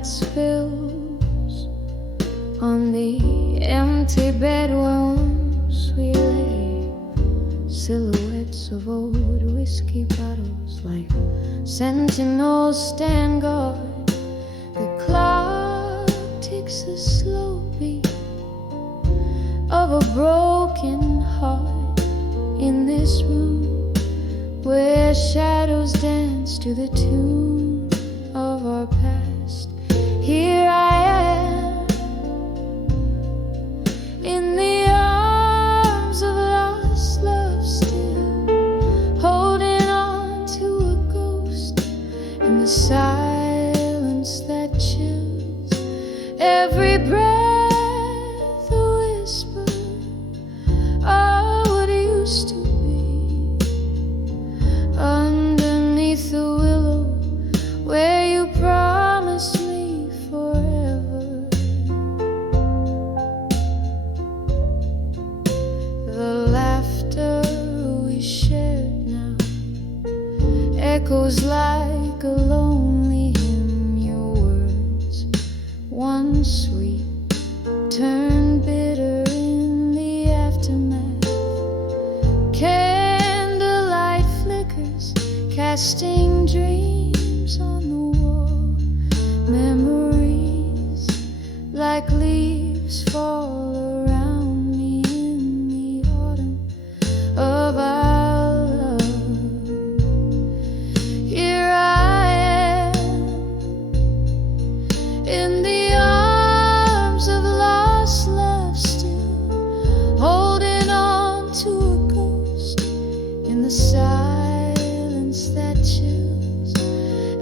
candlelight spills on the empty bed once we lay. Silhouettes of old whiskey bottles like sentinels stand guard. The clock ticks a slow beat of a broken heart in this room where shadows dance to the tune of our past. Here I am in the arms of lost love, still holding on to a ghost in the silence that chills every breath. Echoes like a lonely hymn. Your words, once sweet, turn bitter in the aftermath. Candlelight flickers, casting dreams on the wall. Memories like leaves fall around me in the autumn of our silence that chills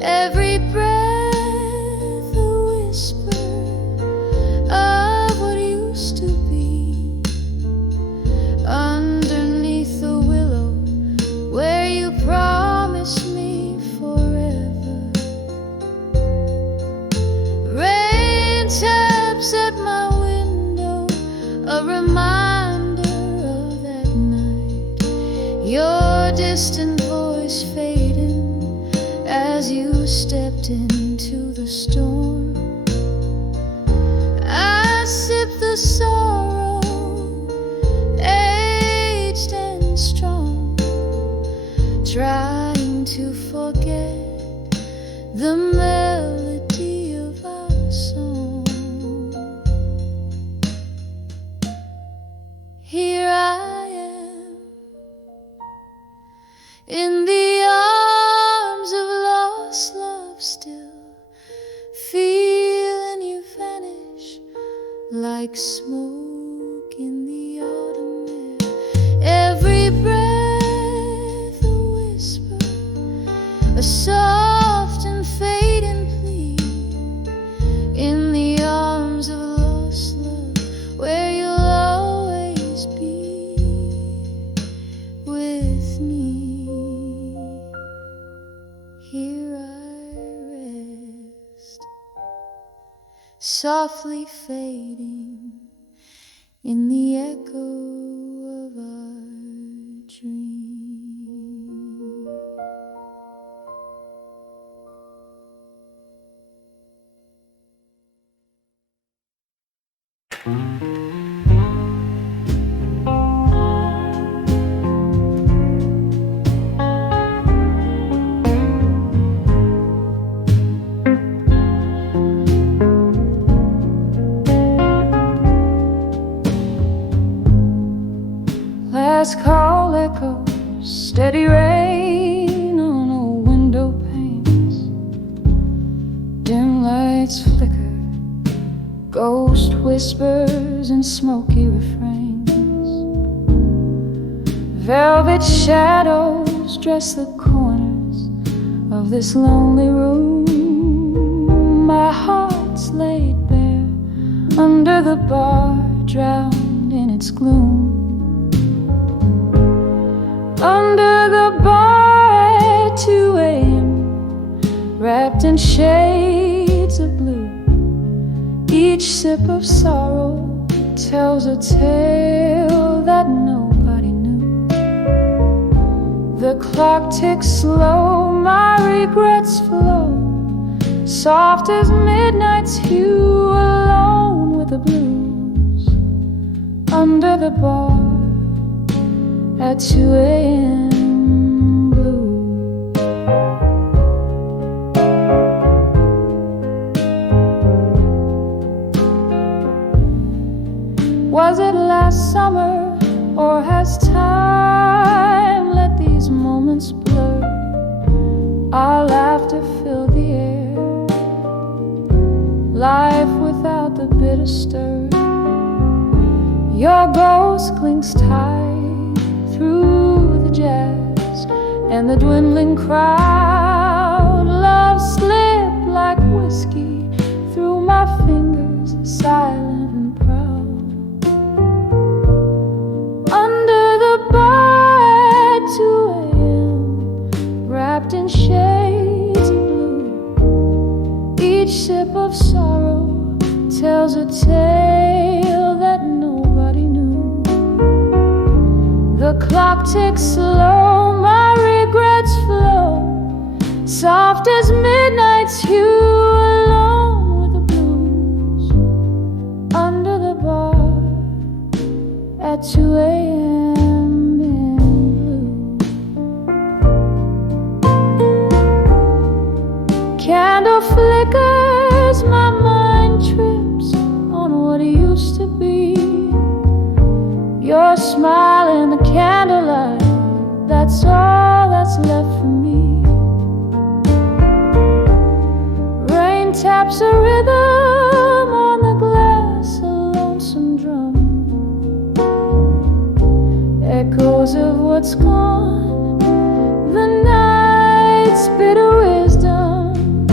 every breath, a whisper of what used to be. Underneath the willow where you promised me forever. Rain taps at my window, a reminder of that night. Your distant voice fading as you stepped into the storm. I sip the sorrow, aged and strong, trying to forget the melody of our song. Here I am in the arms of lost love, still feeling you vanish like smoke in the autumn air. Every breath a whisper, a soft and fading plea. In the arms of lost love where you'll always be with me. Here I rest, softly fading in the echo of our dream. Last call echoes, steady rain on old window panes. Dim lights flicker, ghost whispers and smoky refrains. Velvet shadows dress the corners of this lonely room. My heart's laid bare under the bar, drowned in its gloom. Under the bar at 2 a.m., wrapped in shades of blue. Each sip of sorrow tells a tale that nobody knew. The clock ticks slow, my regrets flow, soft as midnight's hue, alone with the blues, under the bar at 2 a.m. blue. Was it last summer, or has time let these moments blur? Our laughter filled the air, life without the bitter stir. Your ghost clings tight through the jazz and the dwindling crowd. Love slipped like whiskey through my fingers, silent and proud. Under the bar at 2 a.m., wrapped in shades of blue, each sip of sorrow tells a tale that nobody knew. The clock ticks slow, my regrets flow, soft as midnight's hue, alone with the blues, under the bar at 2 a.m. in blue. Candle flickers, my mind trips on what it used to be. Your smile in the candlelight, that's all that's left for me. Rain taps a rhythm on the glass, a lonesome drum, echoes of what's gone, the night's bitter wisdom.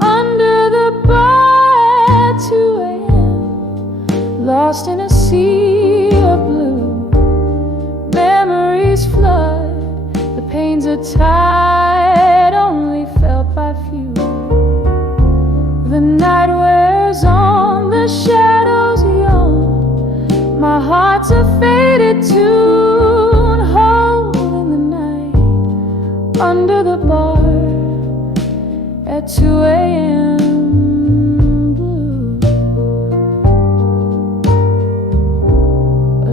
Under the bar at 2 a.m., lost in a sea of blue, memories flood, the pains are tied, only felt by few. The night wears on, the shadows yawn, my heart's a faded tune, holding the night under the bar at 2 a.m.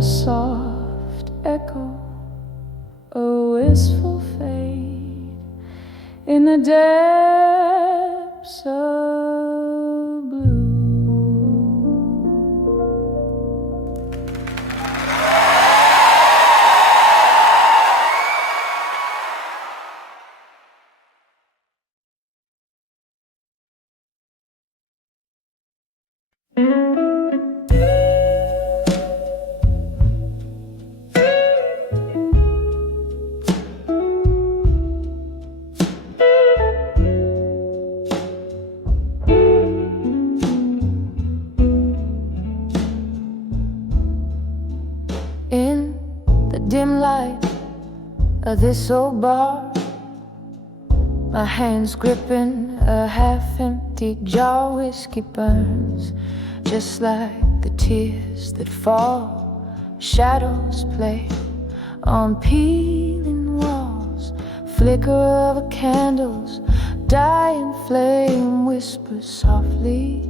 Soft echo, a wistful fade in the depths of blue. In the dim light of this old bar, my hands gripping a half-empty jar. Whiskey burns just like the tears that fall. Shadows play on peeling walls. Flicker of a candle's dying flame whispers softly,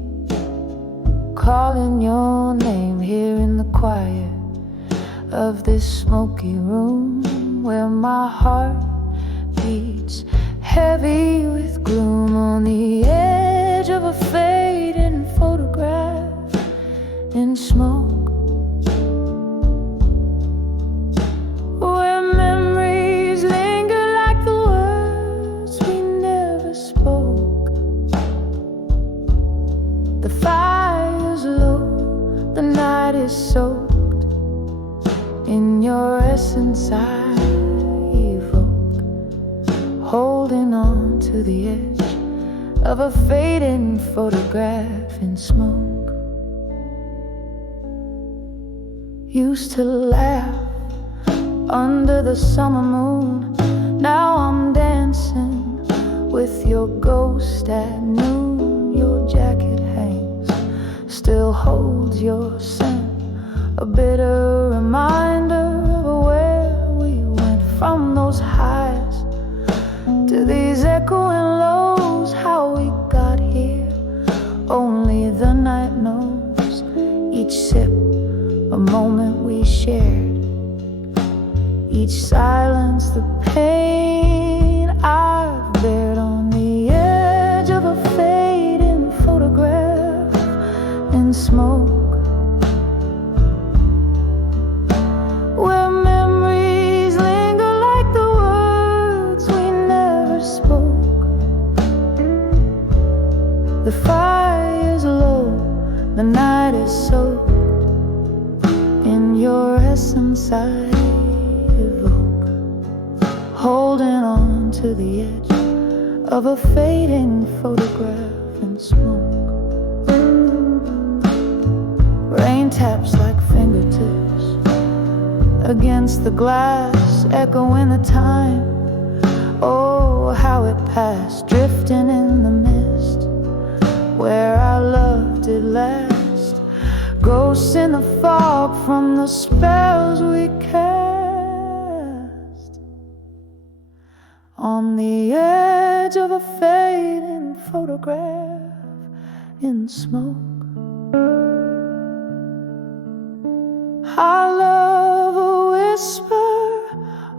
calling your name here in the quiet of this smoky room, where my heart beats heavy with gloom, on the edge of a fading photograph in smoke, where memories linger like the words we never spoke. The fire's low, the night is soaked in your essence I evoke, holding on to the edge of a fading photograph in smoke. Used to laugh under the summer moon, now I'm dancing with your ghost at noon. Your jacket hangs, still holds your scent, a bitter reminder of where we went, from those highs to these echoing lows. each sip a moment we shared, each silence the pain I've bared on the edge of a fading photograph in smoke, where memories linger like the words we never spoke. The fire is low, the night is soaked in your essence I evoke, holding on to the edge of a fading photograph in smoke. Rain taps like fingertips against the glass, echoing the time. Oh, how it passed, drifting in the mist where our love did last. Ghosts in the fog from the spells we cast on the edge of a fading photograph in smoke. Our love a whisper,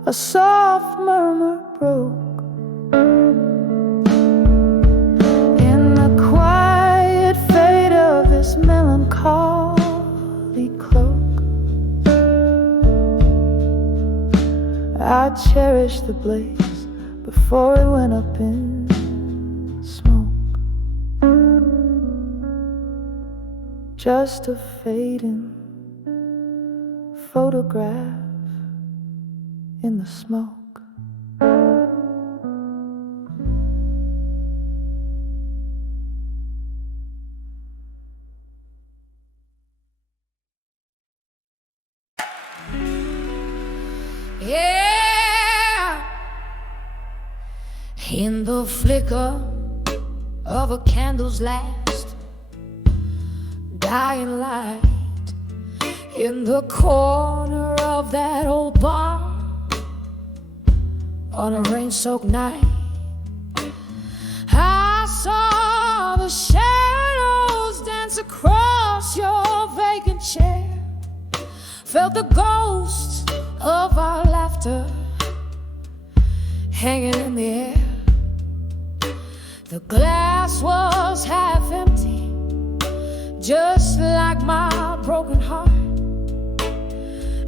a soft murmur broke in the quiet fade of this melancholy cloak. I cherish the blaze before it went up in smoke. Just a fading photograph in the smoke. Yeah, in the flicker of a candle's last dying light, in the corner of that old bar on a rain-soaked night, I saw the shadows dance across your vacant chair, felt the ghosts of our laughter hanging in the air. The glass was half empty, just like my broken heart.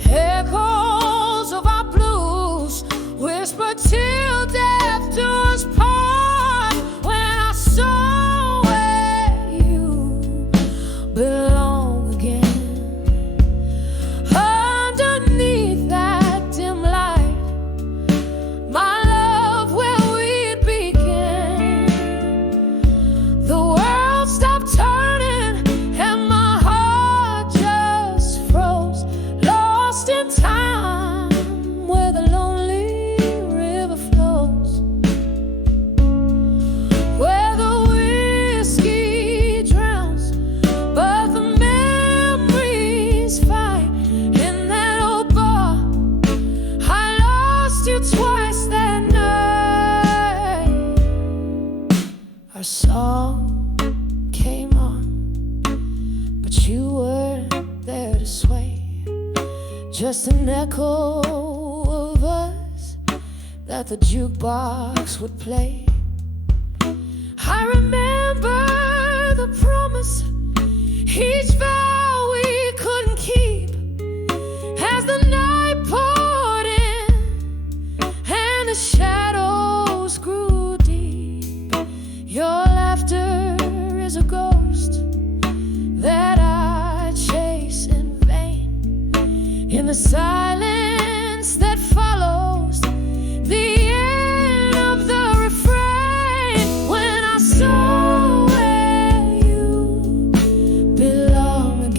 Echoes of our blues whispered till death do us part. When I saw where you belong again, underneath that dim light, my love, where we'd begin. The world stopped turning and my heart just froze, lost in time where the lonely river flows, where the whiskey drowns but the memories fight. In that old bar I lost you twice that night. Our song came on, but you weren't there to sway, just an echo of us that the jukebox would play. I remember the promise, each vow we couldn't keep, as the night poured in and the shadows grew deep. Your laughter is a ghost that I chase in vain, in the silence that follows the end of the refrain. When I saw where you belong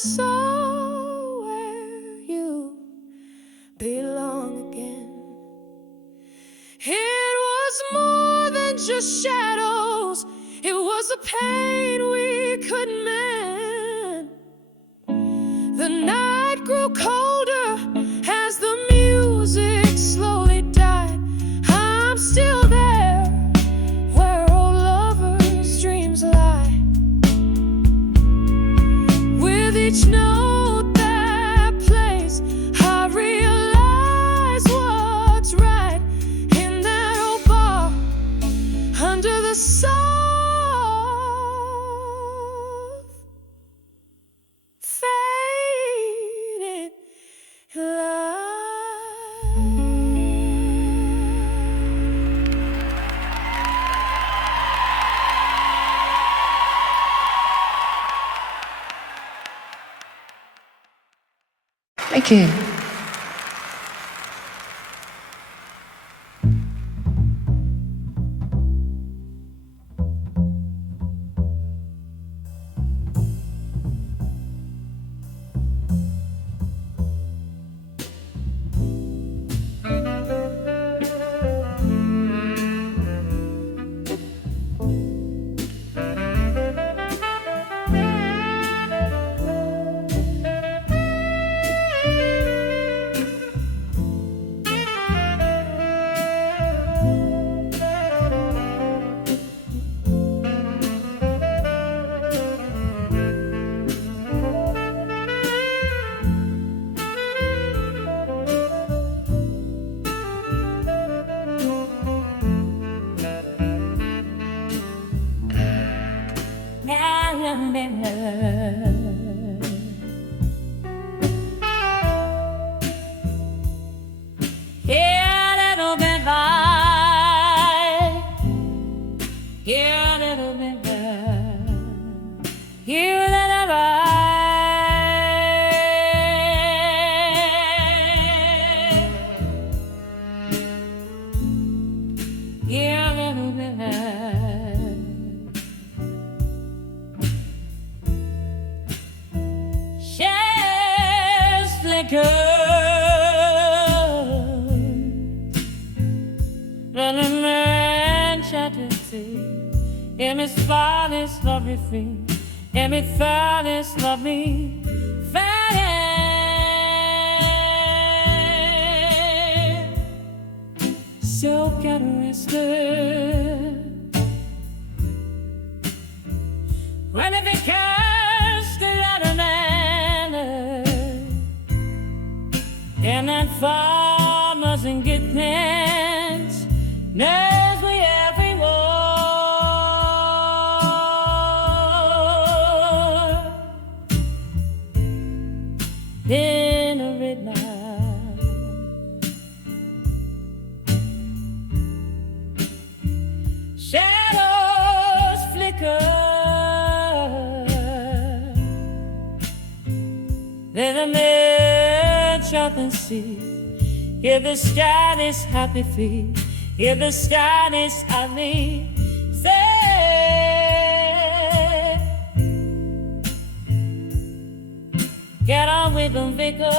soul where you belong again. It was more than just shadows, it was a pain we couldn't mend. The night grew colder as the music slowly died. I'm still there where old lovers' dreams lie. With each note that plays, I realize what's right in that old bar under the soft faded light. Thank you. Hear the sky is happy feet. Hear the sky is happy. Say, get on with them, Vico.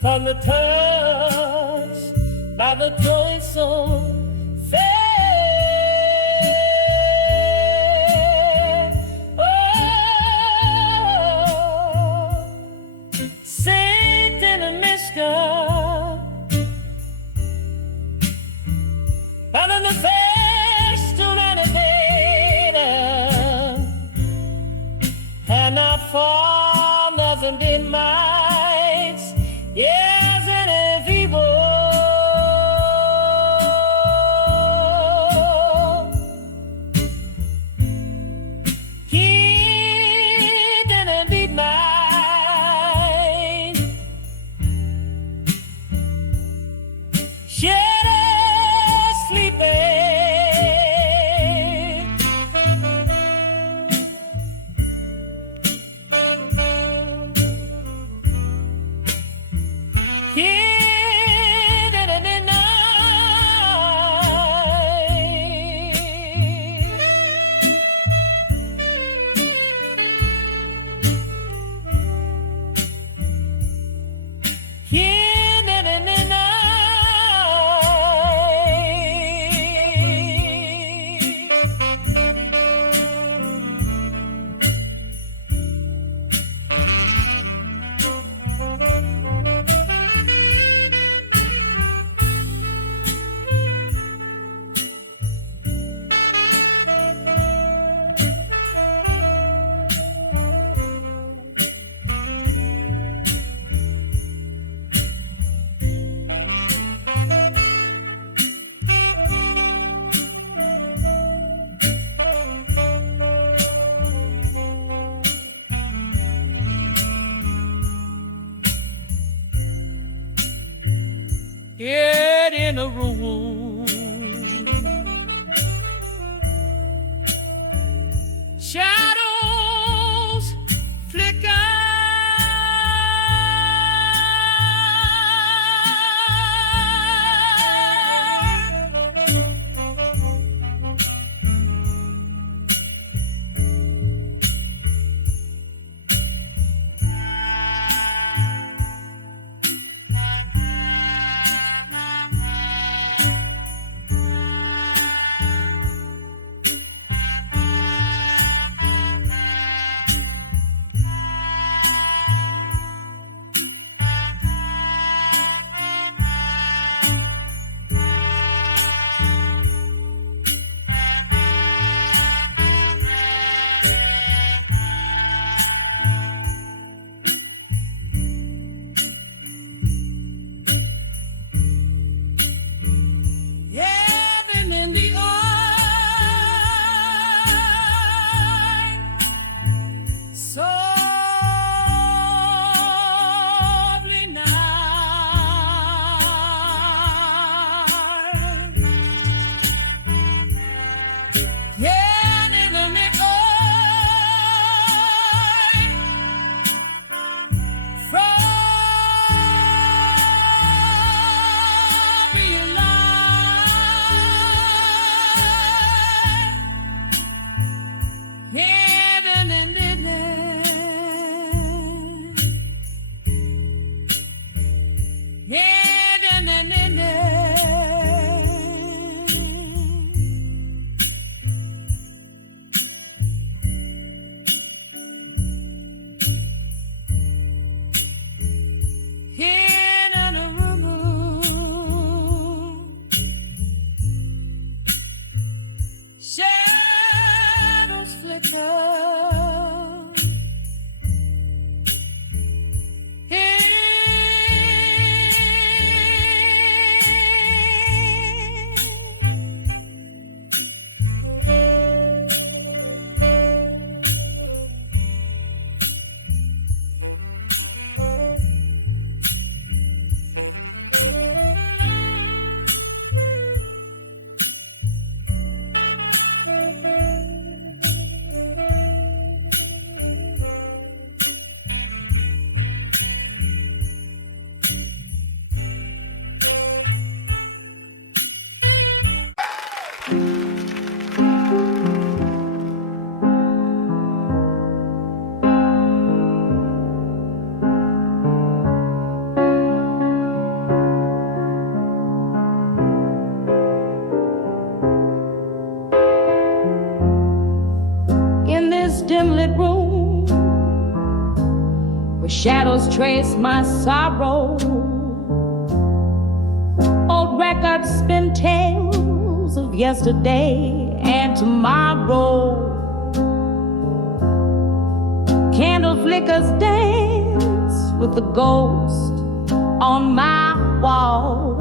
From the touch by the glowing soul, Saint in a Miska, under the face to renovator, and not for nothing been mine. Yes, and every word he didn't beat mine. shadows sleeping. Hidden in the night. Hidden in the night. Yet in a room, shadows flicker. dim-lit room where shadows trace my sorrow. Old records spin tales of yesterday and tomorrow. Candle flickers dance with the ghost on my wall.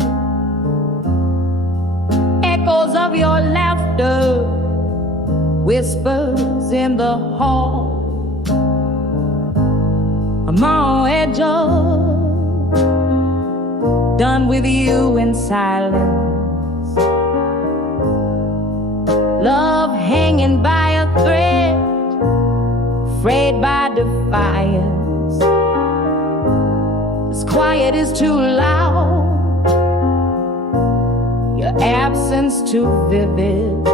Echoes of your laughter, whispers in the hall. I'm on edge of done with you in silence. Love hanging by a thread, afraid by defiance. This quiet is too loud, your absence too vivid.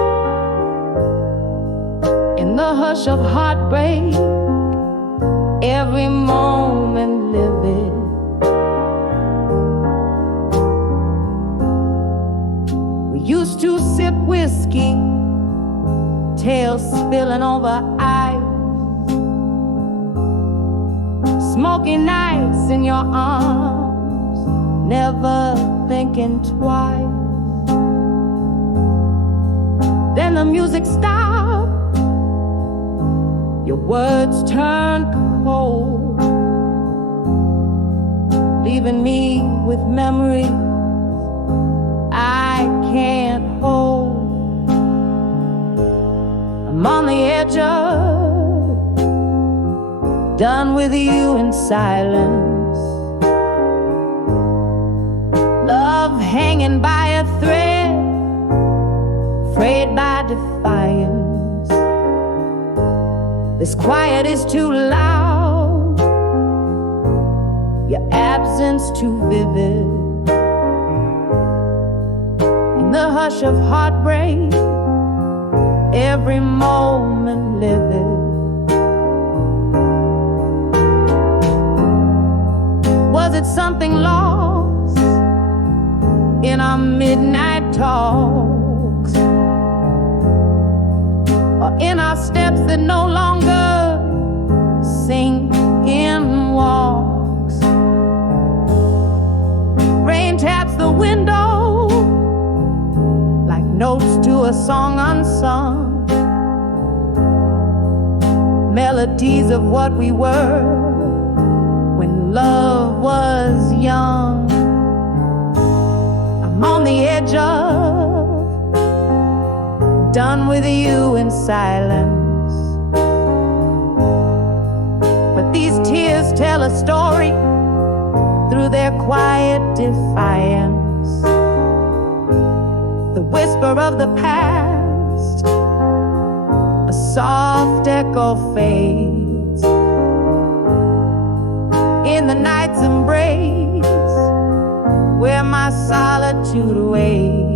In the hush of heartbreak, every moment livid. We used to sip whiskey, tails spilling over ice, smoky nights in your arms, never thinking twice. Then the music stopped, your words turned cold, leaving me with memories I can't hold. I'm on the edge of, done with you in silence. Love hanging by a thread, afraid by defiance. This quiet is too loud, your absence too vivid. In the hush of heartbreak, every moment livid. Was it something lost in our midnight talks, or in our steps that no longer sink in walks? Rain taps the window like notes to a song unsung, melodies of what we were when love was young. I'm on the edge of, done with you in silence. But these tears tell a story through their quiet defiance. The whisper of the past, a soft echo fades in the night's embrace, where my solitude waits.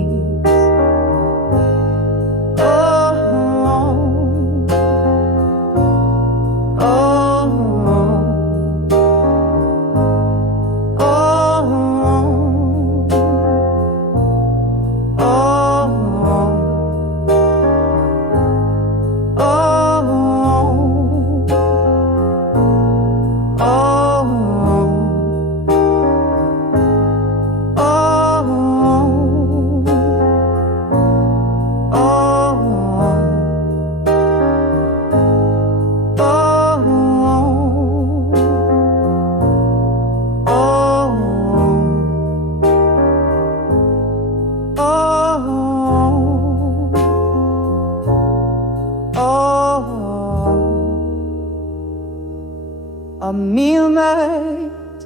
A mealmate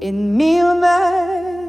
in mealmate.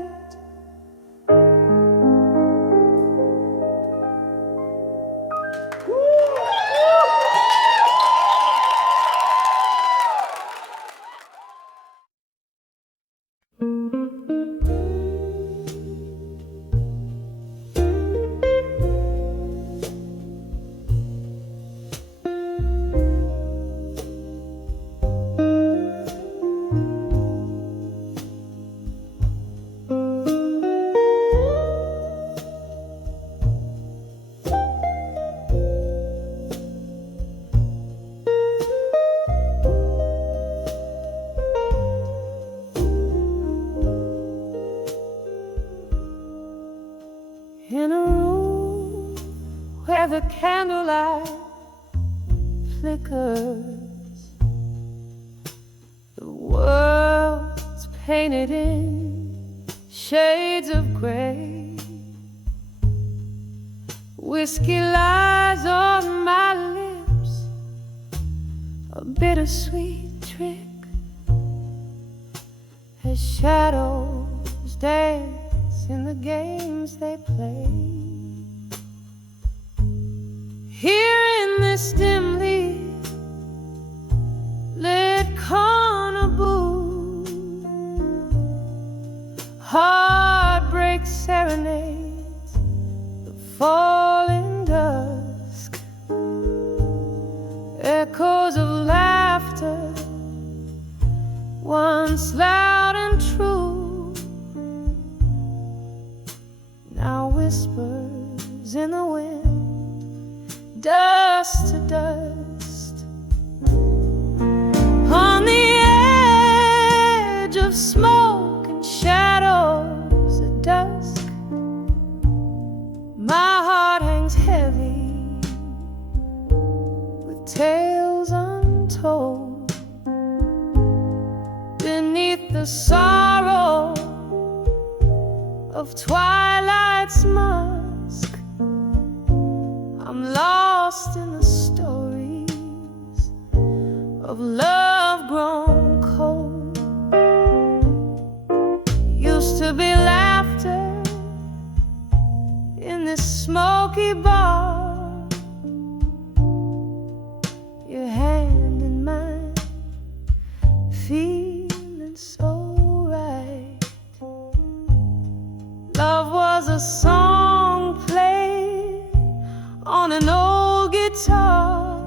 In a room where the candlelight flickers, the world's painted in shades of gray. Whiskey lies on my lips, a bittersweet trick, as shadows dance in the games they play. Here in this dimly lit corner booth, heartbreak serenades the falling dusk, echoes of laughter once loud and true, now whispers in the wind, dust to dust. On the edge of smoke and shadows at dusk, my heart hangs heavy with tales untold. Beneath the sorrow of twilight's musk, I'm lost in the stories of love grown cold. Used to be laughter in this smoky bar, your hand in mine, feeling so right. Love was a song played on an old guitar.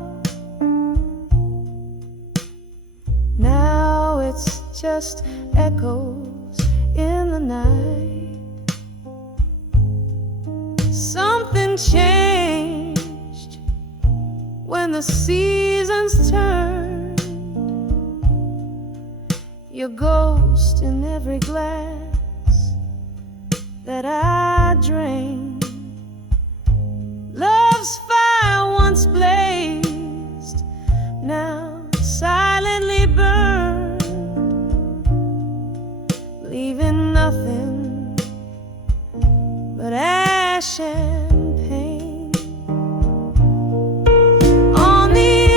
Now it's just echoes in the night. Something changed when the seasons turned. Your ghost in every glass that I drained. Love's fire once blazed, now silently burned, leaving nothing but ash and pain. On the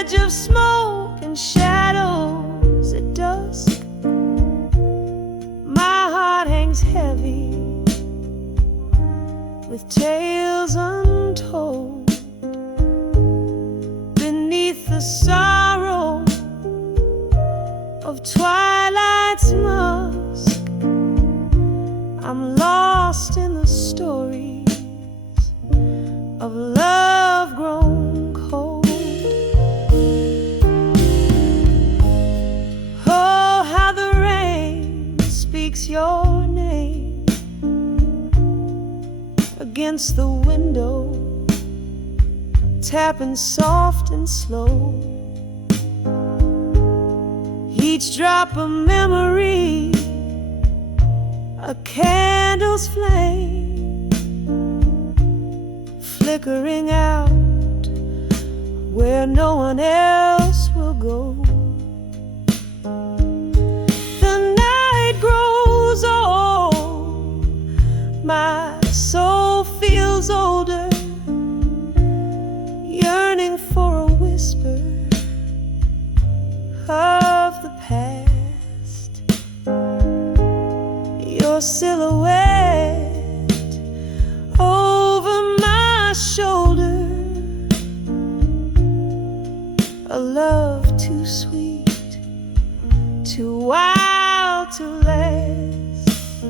edge of smoke and shadows at dusk, my heart hangs heavy with tales untold. Beneath the sorrow of twilight's musk, I'm lost in the stories of love grown cold. Oh, how the rain speaks your name against the window, tapping soft and slow. Each drop a memory, a candle's flame, flickering out where no one else will go. The night grows old, my soul feels older, yearning for a whisper of the past. Your silhouette over my shoulder, a love too sweet, too wild to last.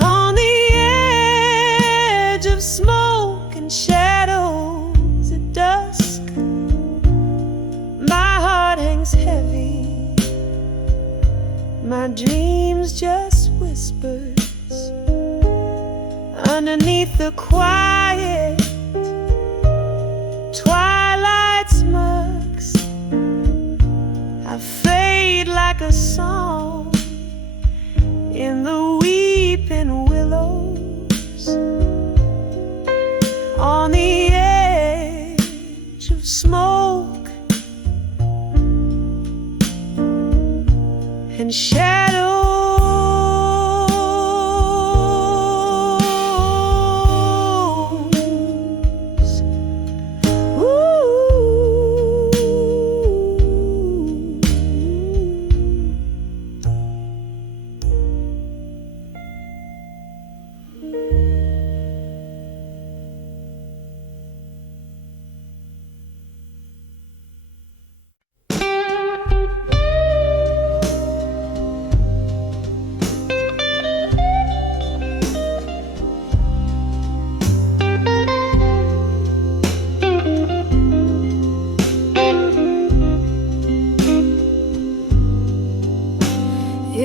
On the edge of smoke and shadows at dusk, my heart hangs heavy, my dreams just whispers underneath the quiet twilight's musk. I fade like a song in the weeping willows. On the edge of smoke and shadows. Ooh.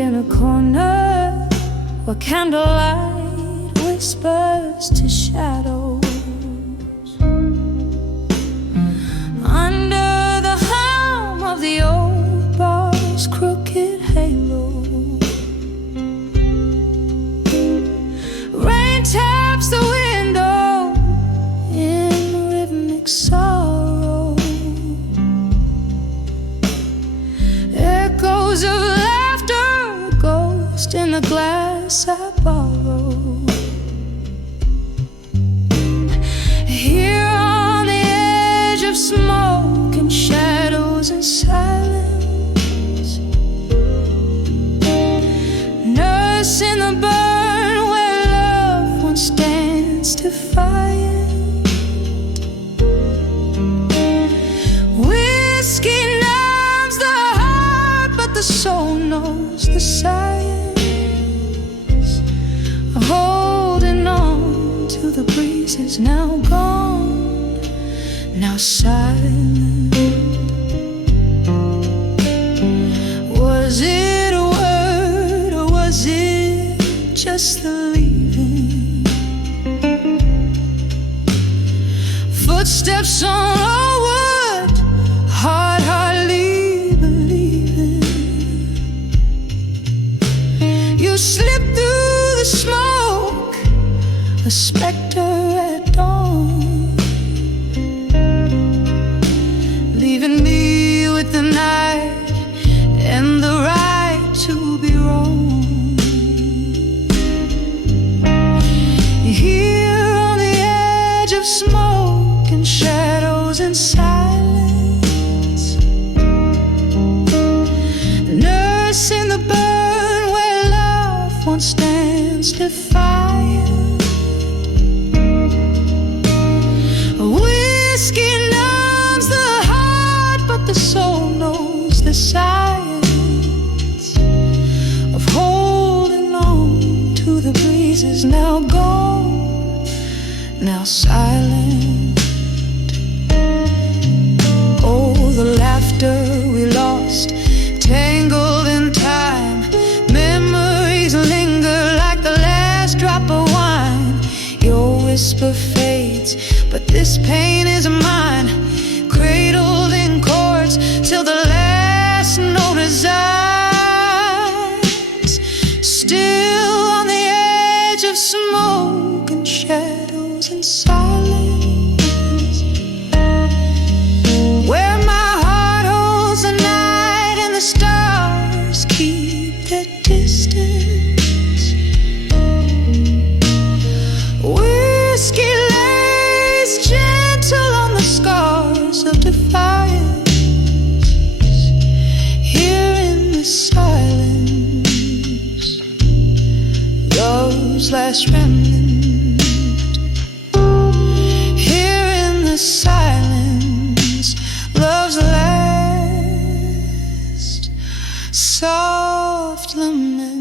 in a corner where candlelight whispers to shadows. Under the hum of the old bar's crooked halo, rain taps the window in rhythmic sorrow. Echoes of laughter, a ghost in the glass I borrow. Here on the edge of smoke and shadows and silence, nursing the burn where love once stands defiant. Whiskey numbs the heart, but the soul knows the science of holding on to the breezes now gone, now silent. Was it a word or was it just the leaving? Footsteps on old wood, heart hardly believing. You slip through the smoke, a specter at dawn, leaving me with the night and the right to be wrong. Here on the edge of smoke and shadows and silence, nursing the burn where love once stands defiant. Whiskey numbs the heart, but the soul knows the science of holding on to the breezes now gone, now silent. Oh, the laughter we lost, tangled in time. Memories linger like the last drop of wine. Your whisper fades, but this pain is mine. Cradled in chords till the last note resides. Still on the edge of smoke and shadows and silence, where my heart holds the night and the stars keep their distance. Whiskey lays gentle on the scars of defiance. Here in the silence, love's last remnant. Here in the silence, love's last soft lament.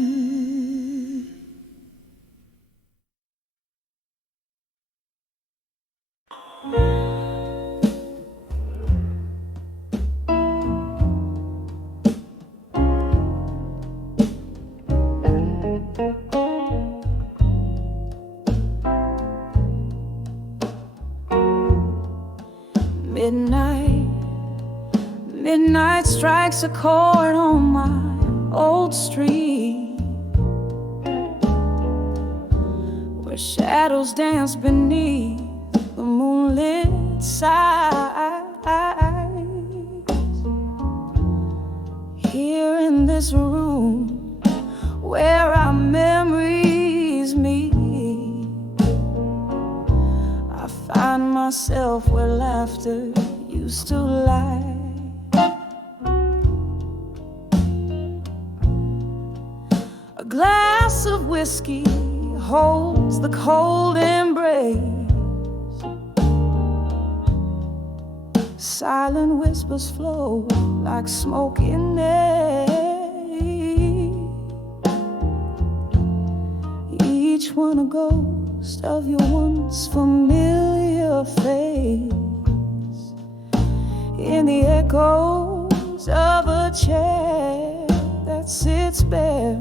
Midnight, midnight strikes a chord on my old street, where shadows dance beneath the moonlit skies. Here in this room where our memories meet, I find myself where laughter used to lie. A glass of whiskey holds the cold embrace. Silent whispers flow like smoke in air. Each one a ghost of your once familiar face, in the echoes of a chair that sits bare.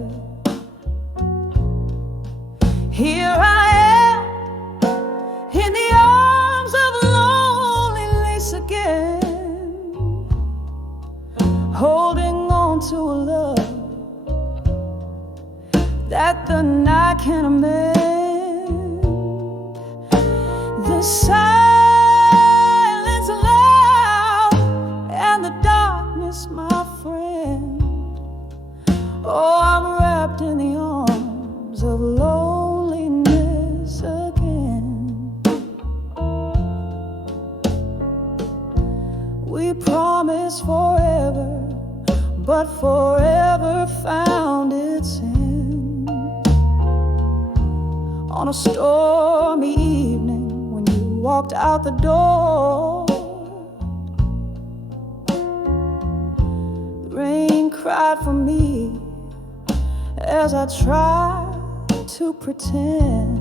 holding on to a love that the night can't amend. The silence loud and the darkness, my friend. Oh, I'm wrapped in the arms of loneliness again. We promised forever, but forever found its end. On a stormy evening when you walked out the door, the rain cried for me as I tried to pretend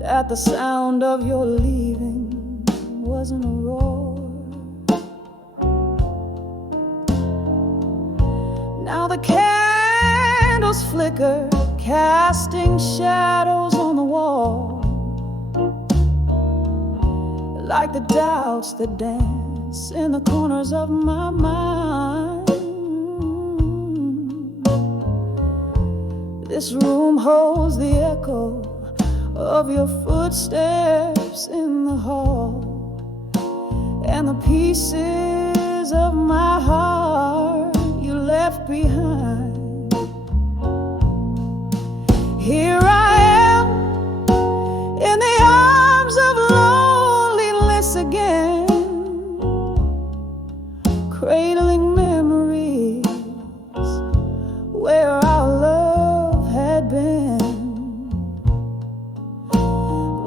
that the sound of your leaving wasn't a roar. Now the candles flicker, casting shadows on the wall, like the doubts that dance in the corners of my mind. This room holds the echo of your footsteps in the hall, and the pieces of my heart you left behind. Here I am in the arms of loneliness again, cradling memories where our love had been.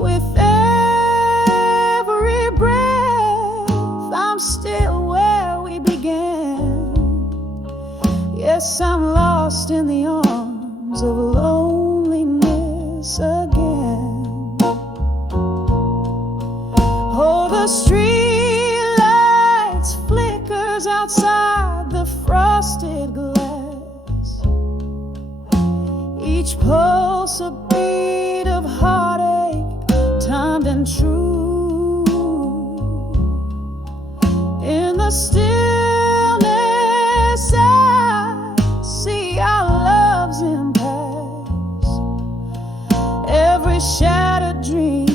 With every breath, I'm still where we began. Yes, I'm lost in the arms of loneliness again. Oh, the street lights flickers outside the frosted glass, each pulse a beat of heartache, timed and true. In the stillness I see our love's impasse, every shattered dream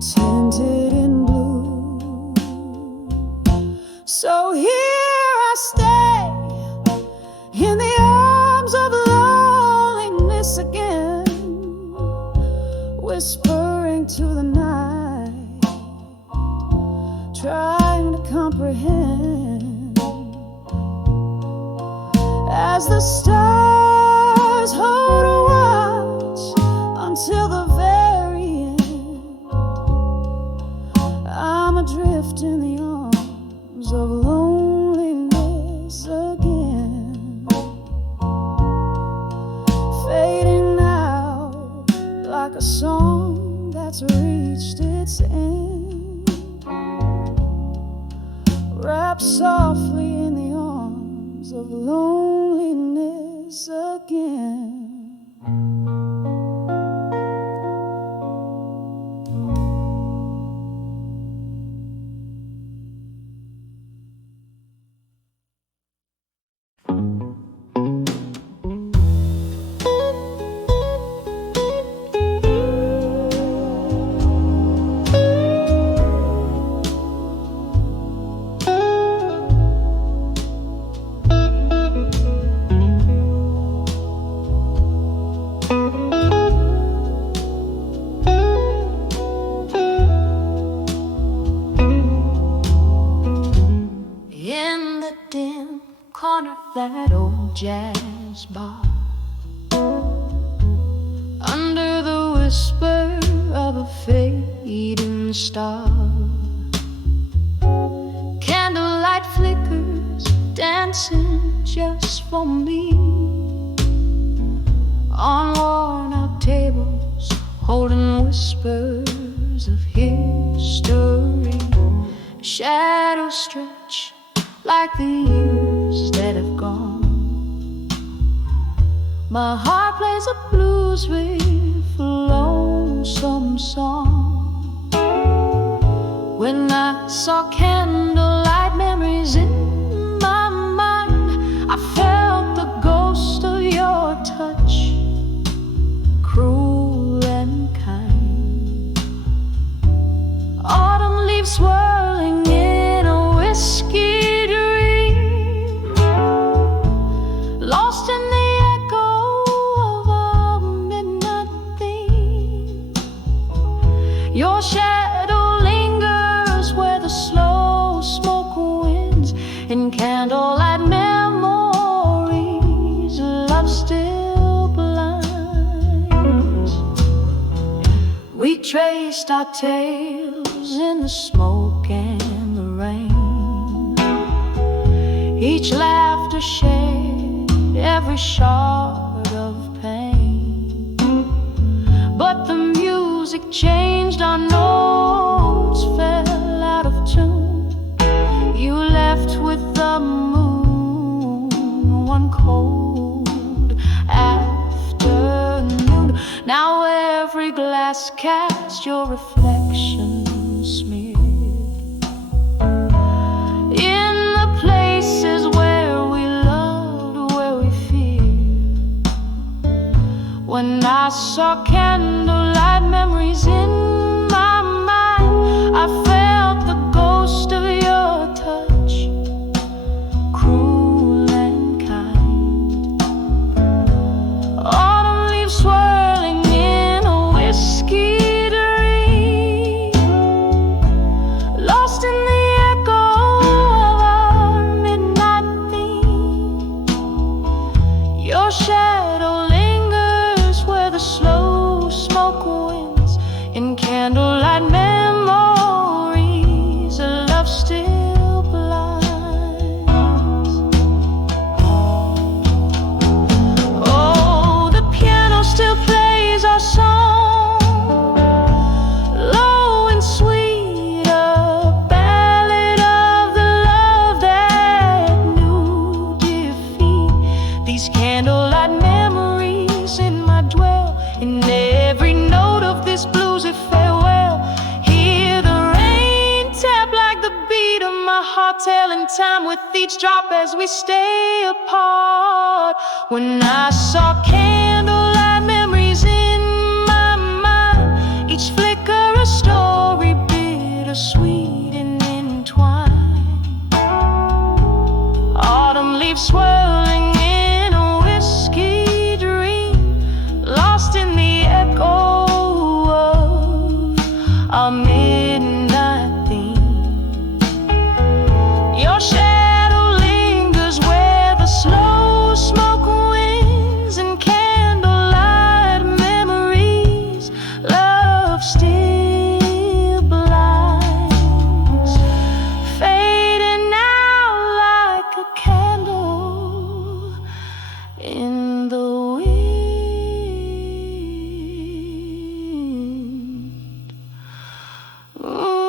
tinted in blue. So here I stay in the arms of loneliness again, whispering to the night, trying to comprehend, as the stars hold a watch until the very end. I'm adrift in the arms of loneliness again, fading out like a song that's reached its end, wrapped softly in the arms of loneliness again. That old jazz bar, under the whisper of a fading star, candlelight flickers dancing just for me, on worn out tables holding whispers of history. Shadows stretch like the years that have gone. My heart plays a blues riff, a lonesome song. When I saw candlelight retraced our tales in the smoke and the rain. Each laughter shared every shard of pain. But the music changed, our notes fell out of tune. You left with the moon one cold afternoon. Now every glass cast your reflection smeared in the places where we loved, where we feared. When I saw candlelight memories in my mind, I felt the ghost of your touch, cruel and kind. Autumn leaves swirling in a whiskey dream, lost in the echo of our midnight theme. Your shadow lingers where the slow smoke winds in candlelight memories. A love still blinds. Oh, the piano still plays our song, low and sweet, a ballad of the love that knew defeat. These candlelight memories in my dwell, in every note of this bluesy farewell. Hear the rain tap like the beat of my heart, telling time with each drop as we stay apart. When I saw candlelight memories in my mind, each flicker a story bittersweet and entwined. Autumn leaves swirling in a whiskey dream, lost in the echo of our midnight theme. Your shadow lingers where the slow smoke winds and candlelight memories. Love still blinds, fading out like a candle in the wind. Ooh.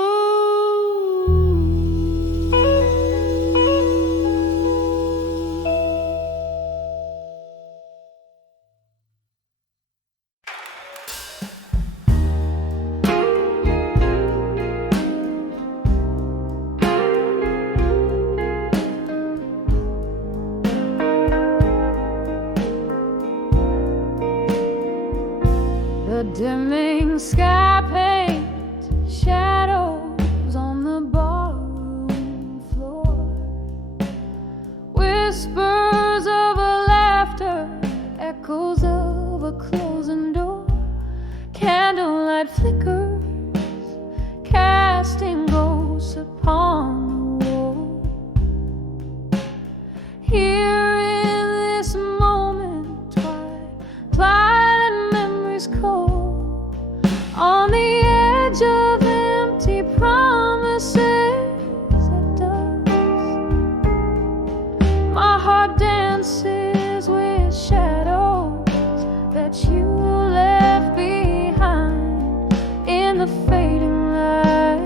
The dimming sky paints shadows on the barroom floor, whispers of a laughter, echoes of a closing door. Candlelight flickers, casting ghosts upon the wall. Here in this moment, twilight and memories cold, on the edge of empty promises at dusk. My heart dances with shadows that you left behind in the fading light,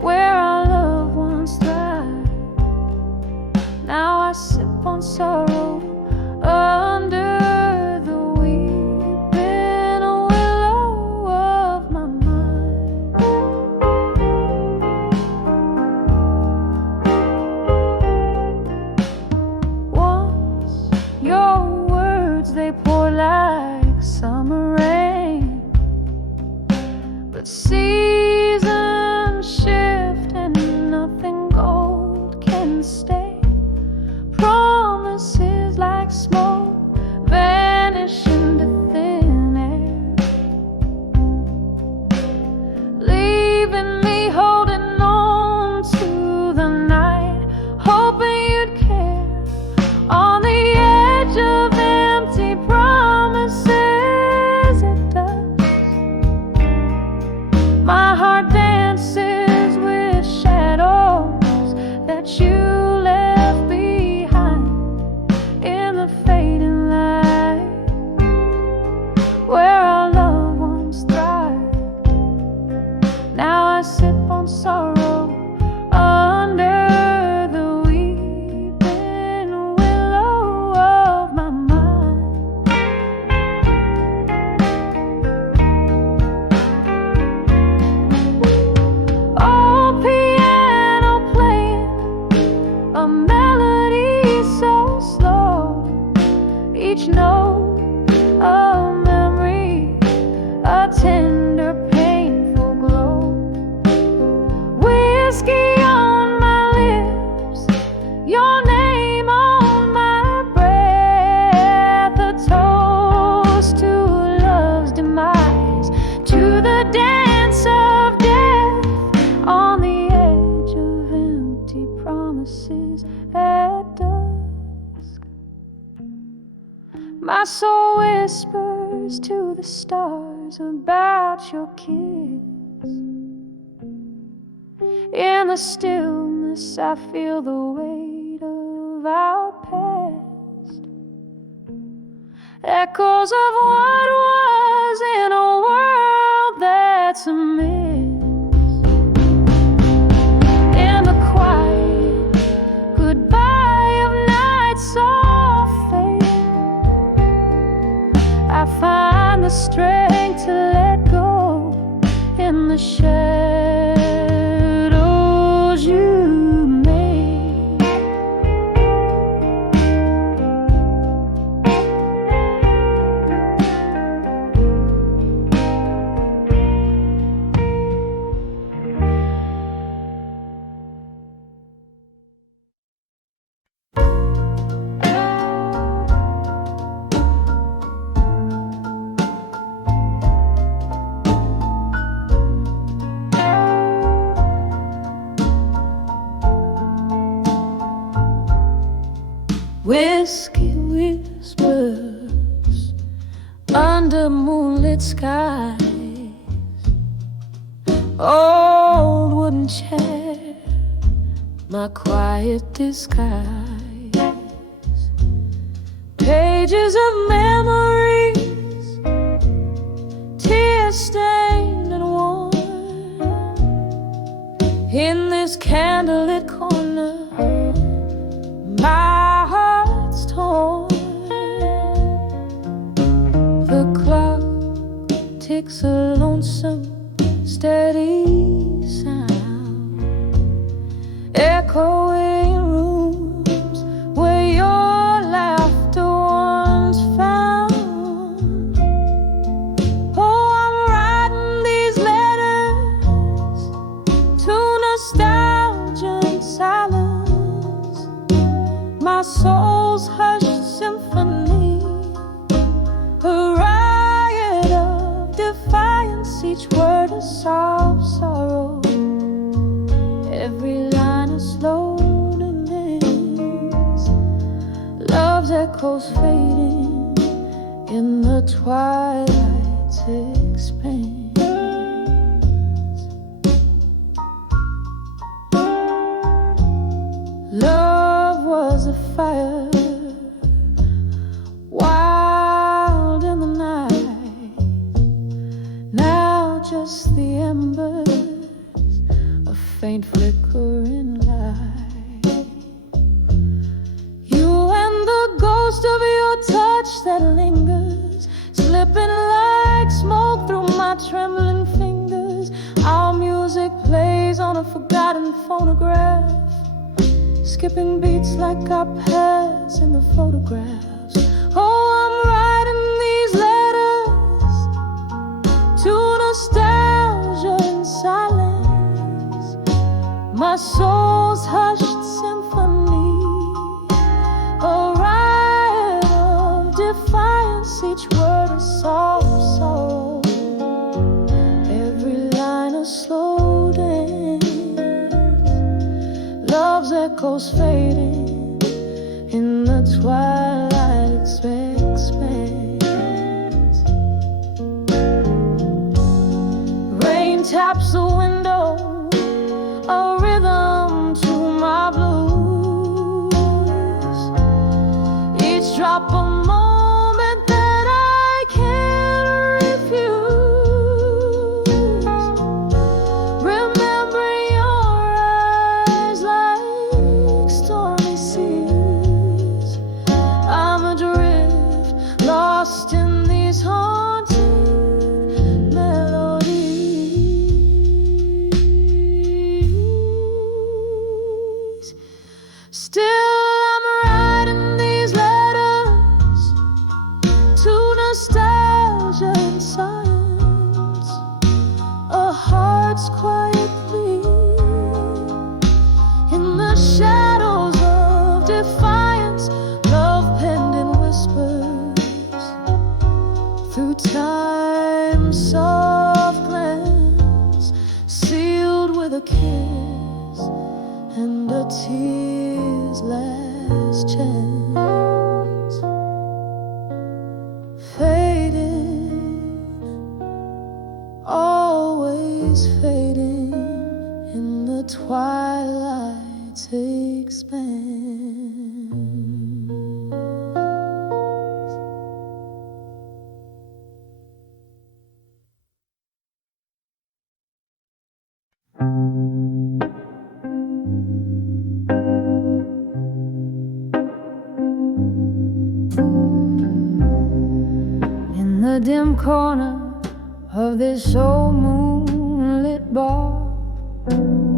where our love once thrived. Now I sip on sorrow under the weeping willow of my mind. Once your words, they pour like summer rain, but seasons shift and nothing gold can stay. Promises like smoke vanish into thin air, leaving me holding on to the night, hoping you'd care. On the edge of empty promises at dusk, promises at dusk. My soul whispers to the stars about your kiss. In the stillness I feel the weight of our past, echoes of what was in a world that's a myth. In the quiet goodbye of nights all fade, I find the strength to let go in the shadows you made. Whiskey whispers under moonlit skies, old wooden chair, my quiet disguise, pages of memories, tear stained and worn, in this candlelit corner my heart's torn. The clock ticks a lonesome, steady sound, echoing rooms where your laughter once found. Oh, I'm writing these letters to nostalgia and silence, my soul's hushed symphony, a riot of defiance, each word a sob sorrow, every line a slow dance. Love's echoes fading in the twilight's expanse. Love was a fire, wild in the night, now just the embers, a faint flickering light. You and the ghost of your touch that lingers, slipping like smoke through my trembling fingers. Our music plays on a forgotten phonograph, skipping beats like our past in the photographs. Oh, I'm writing these letters to nostalgia and silence, my soul's hushed symphony, a riot of defiance, each word a soft sorrow, every line a slow dance. Love's echoes fading in the twilight expanse. Rain taps the window, a rhythm to my blues, each drop a moment that I can't refuse. Remembering your eyes like stormy seas, I'm adrift, lost in these haunting melodies. Still I'm writing these letters to nostalgia and science, a heart's quiet plea in the shadows of defiance. Love penned in whispers through time's soft glance, sealed with a kiss and a tear. his last chance, fading, always fading in the twilight's expanse. In the dim corner of this old moonlit bar,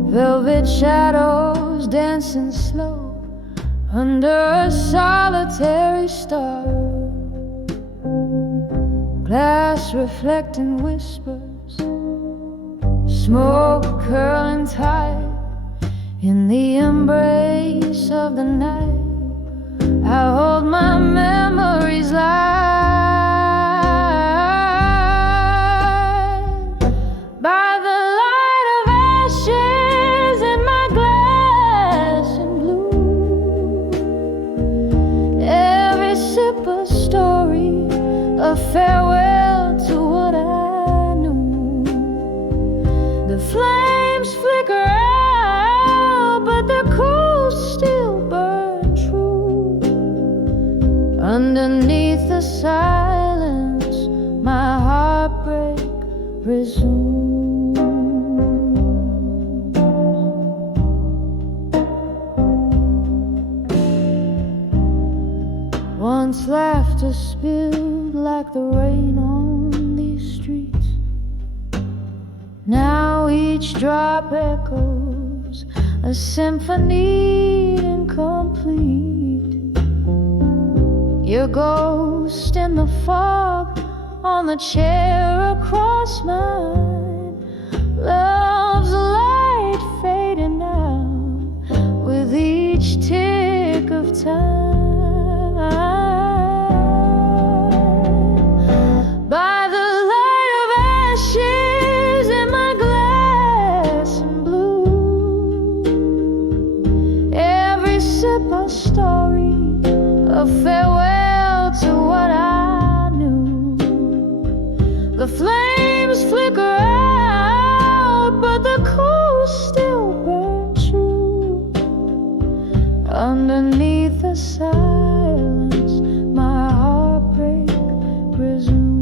velvet shadows dancing slow under a solitary star, glass reflecting whispers, smoke curling tight in the embrace of the night. I hold my memories light by the light of ashes in my glass and blue. Every sip a story, a farewell to what I knew. The flames flicker out, but the coals still burn true. Underneath the silence, my heartbreak resumes. Once laughter spilled like the rain on these streets, now each drop echoes a symphony incomplete. Your ghost in the fog on the chair across mine, love's light fading out with each tick of time. By the light of ashes in my glass and blue, every sip a story, a farewell to what I knew. The flames flicker out, but the coals still burn true. Underneath the silence, my heartbreak resumes.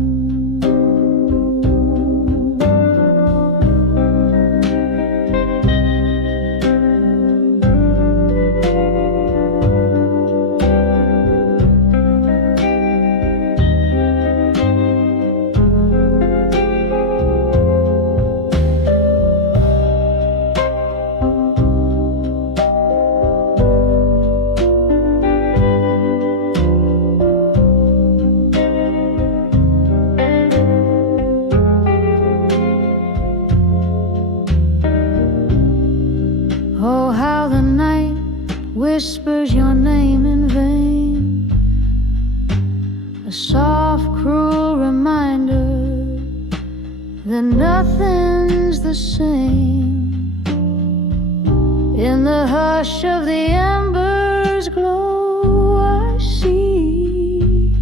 Oh, how the night whispers your name in vain, a soft, cruel reminder that nothing's the same. In the hush of the embers glow, I see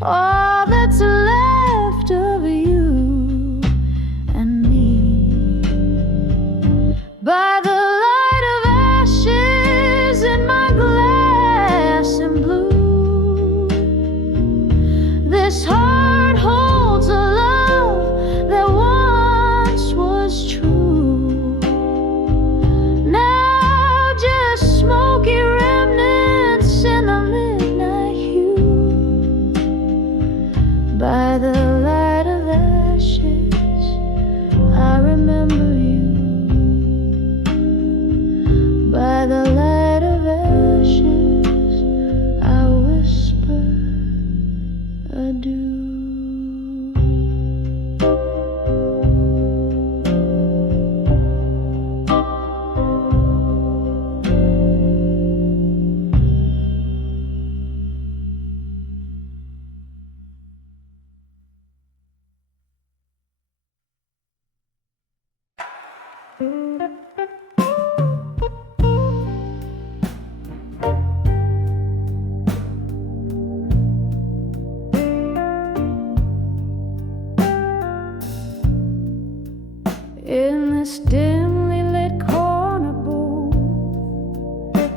all that's left of you and me. By the light of ashes in my glass and blue, this heart holds a love that once was true. Now just smoky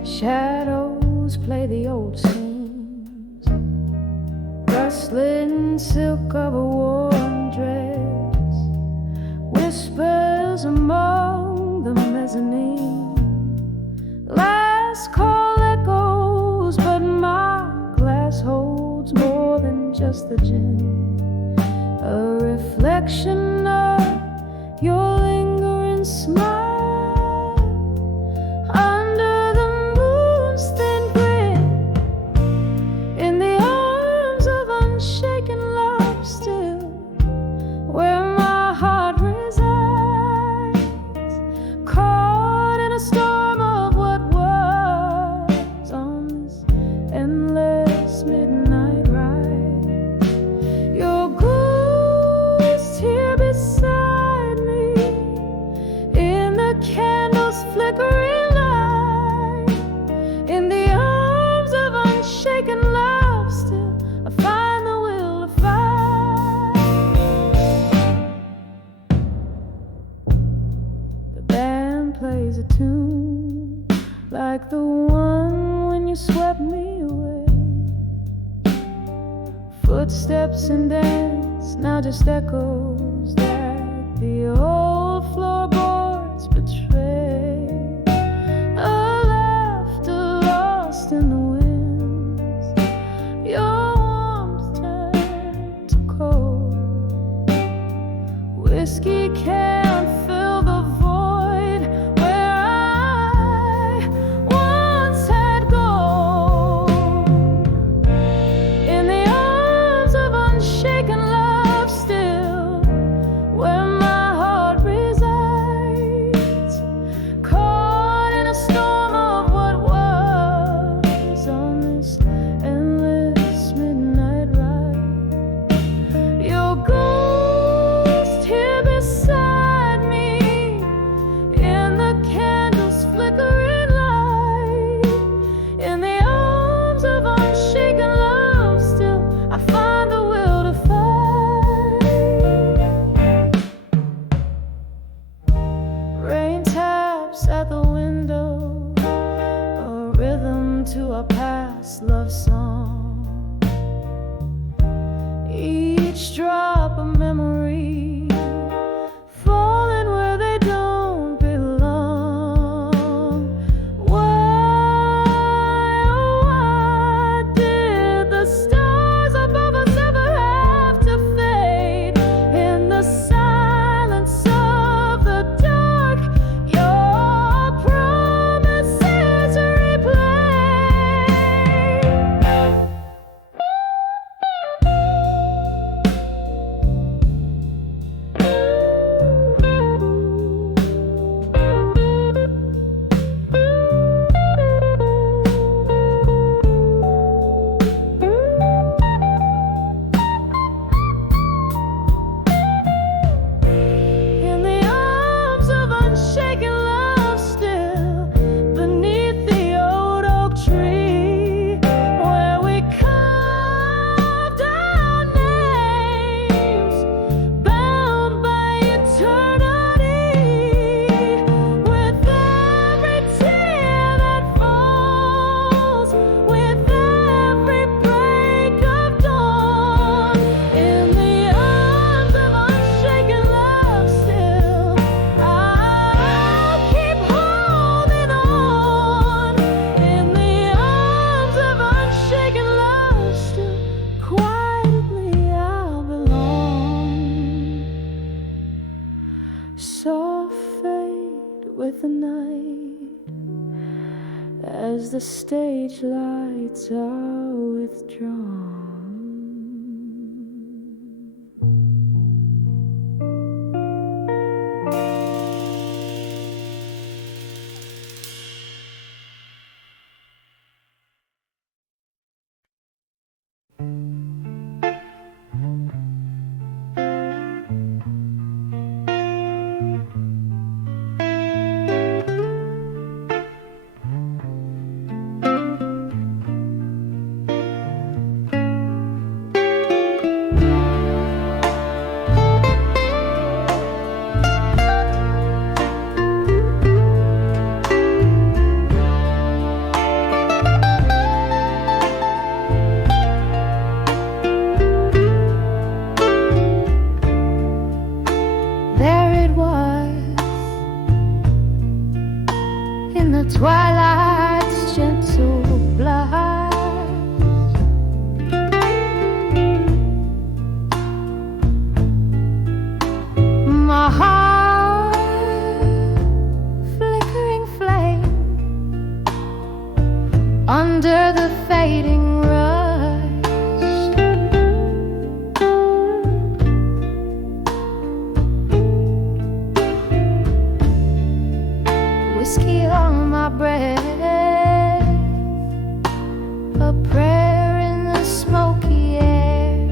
Shadows play the old scenes, rustling silk of a worn dress, whispers among the mezzanine. Last call echoes, but my glass holds more than just the gin, a reflection of your lingering smile. Plays a tune like the one when you swept me away. Footsteps and dance, now just echoes that the old floorboards betray. A laughter lost in the winds, your warmth turned to cold. Whiskey can't fill the void where I once had gold. In the arms of unshaken love still, where my heart resides, caught in a storm of what was on this endless midnight ride. Your ghost here beside me, in the candle's flickering light, in the arms of unshaken love still, I find the will to fight. Rain taps at the window, a rhythm to a past love song. Each drop a memory, falling where they don't belong. Why, oh why did the stars above us ever have to fade? In the silence of the dark, your promises replay. In the arms of unshaken love still, beneath the old oak tree, where we carved our names, bound by eternity. With every tear that falls, with every break of dawn, in the arms of unshaken love still, I'll keep holding on. In the arms of unshaken love still, quietly I'll belong. Soft fade with the night, as the stage lights are withdrawn. under the fading rust. Whiskey on my breath, a prayer in the smoky air.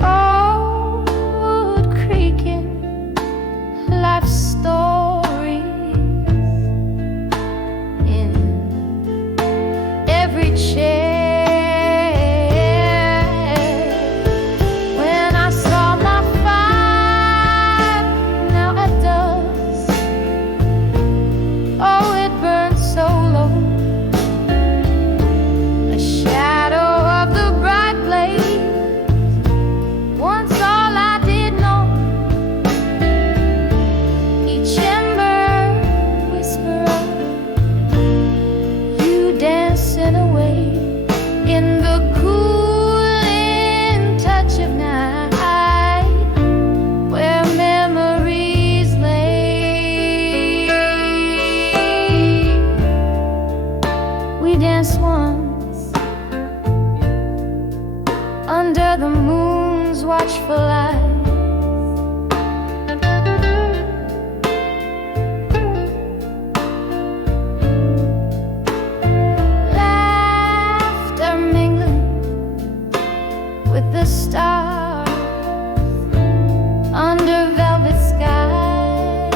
Old creaking life stories in every chair. When I saw my fire now at dusk, oh, it burned so low, a shadow of the bright blaze. Once all I did know, each ember whisper of you dancing away in the cooling touch of night, where memories lay. We danced once under the moon's watchful eye. Laughter mingling with the stars under velvet skies.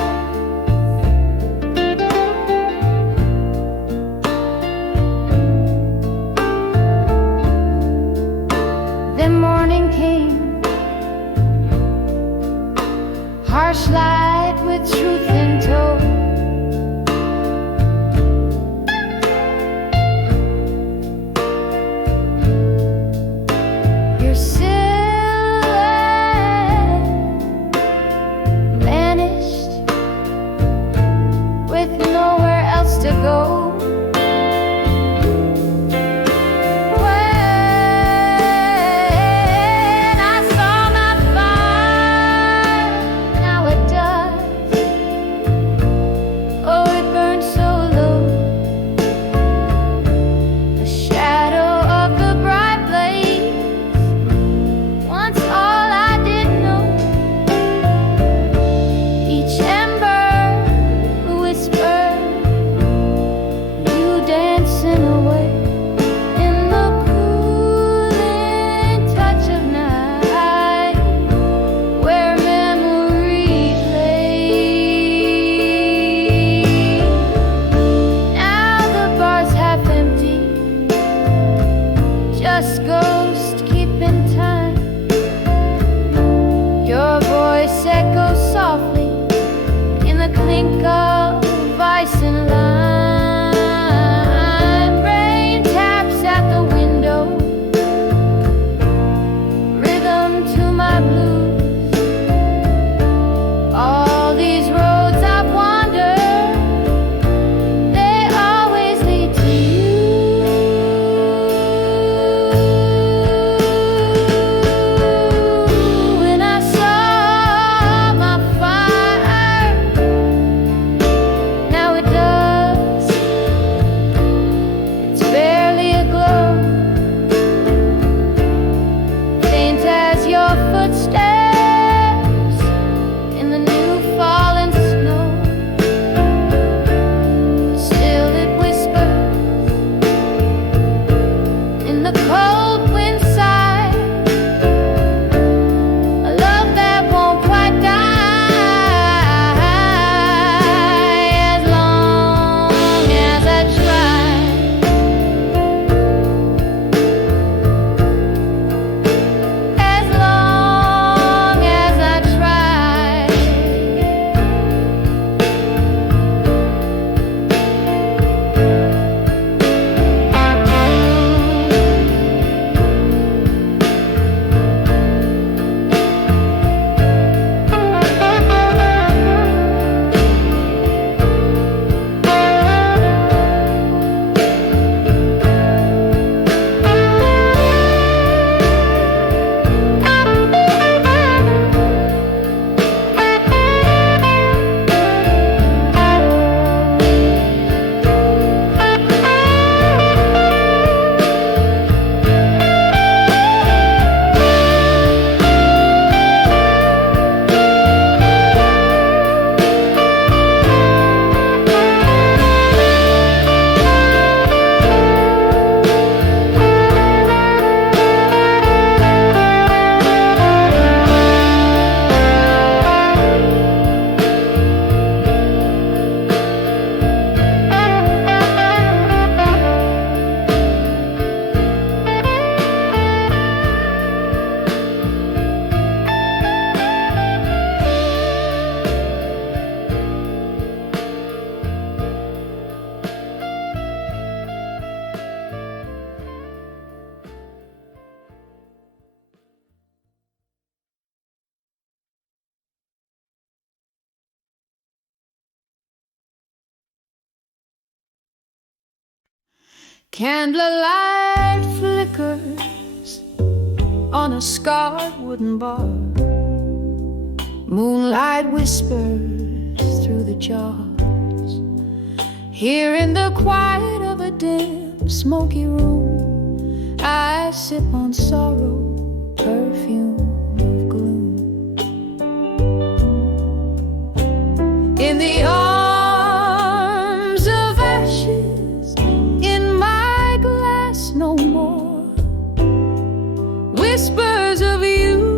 Then morning came, harsh light with truth in tow. Your silhouette vanished with nowhere else to go. When I saw my fire now at dusk, oh, it burned so low, a shadow of the bright blaze. Once all I did know, each ember whispered you dancing away in the cooling touch of night, where memories lay. Now the bar's half empty, just ghost keeping time. Your voice echoes softly in the clink of ice and lime. Rain taps at the window, rhythm to my blues. All these roads I've wandered, they always lead to you. When I saw my fire Candlelight flickers on a scarred wooden bar. Moonlight whispers through the jars. Here in the quiet of a dim, smoky room, I sip on sorrow, perfume of gloom. In the arms of ashes, in my glass no more. Whispers of you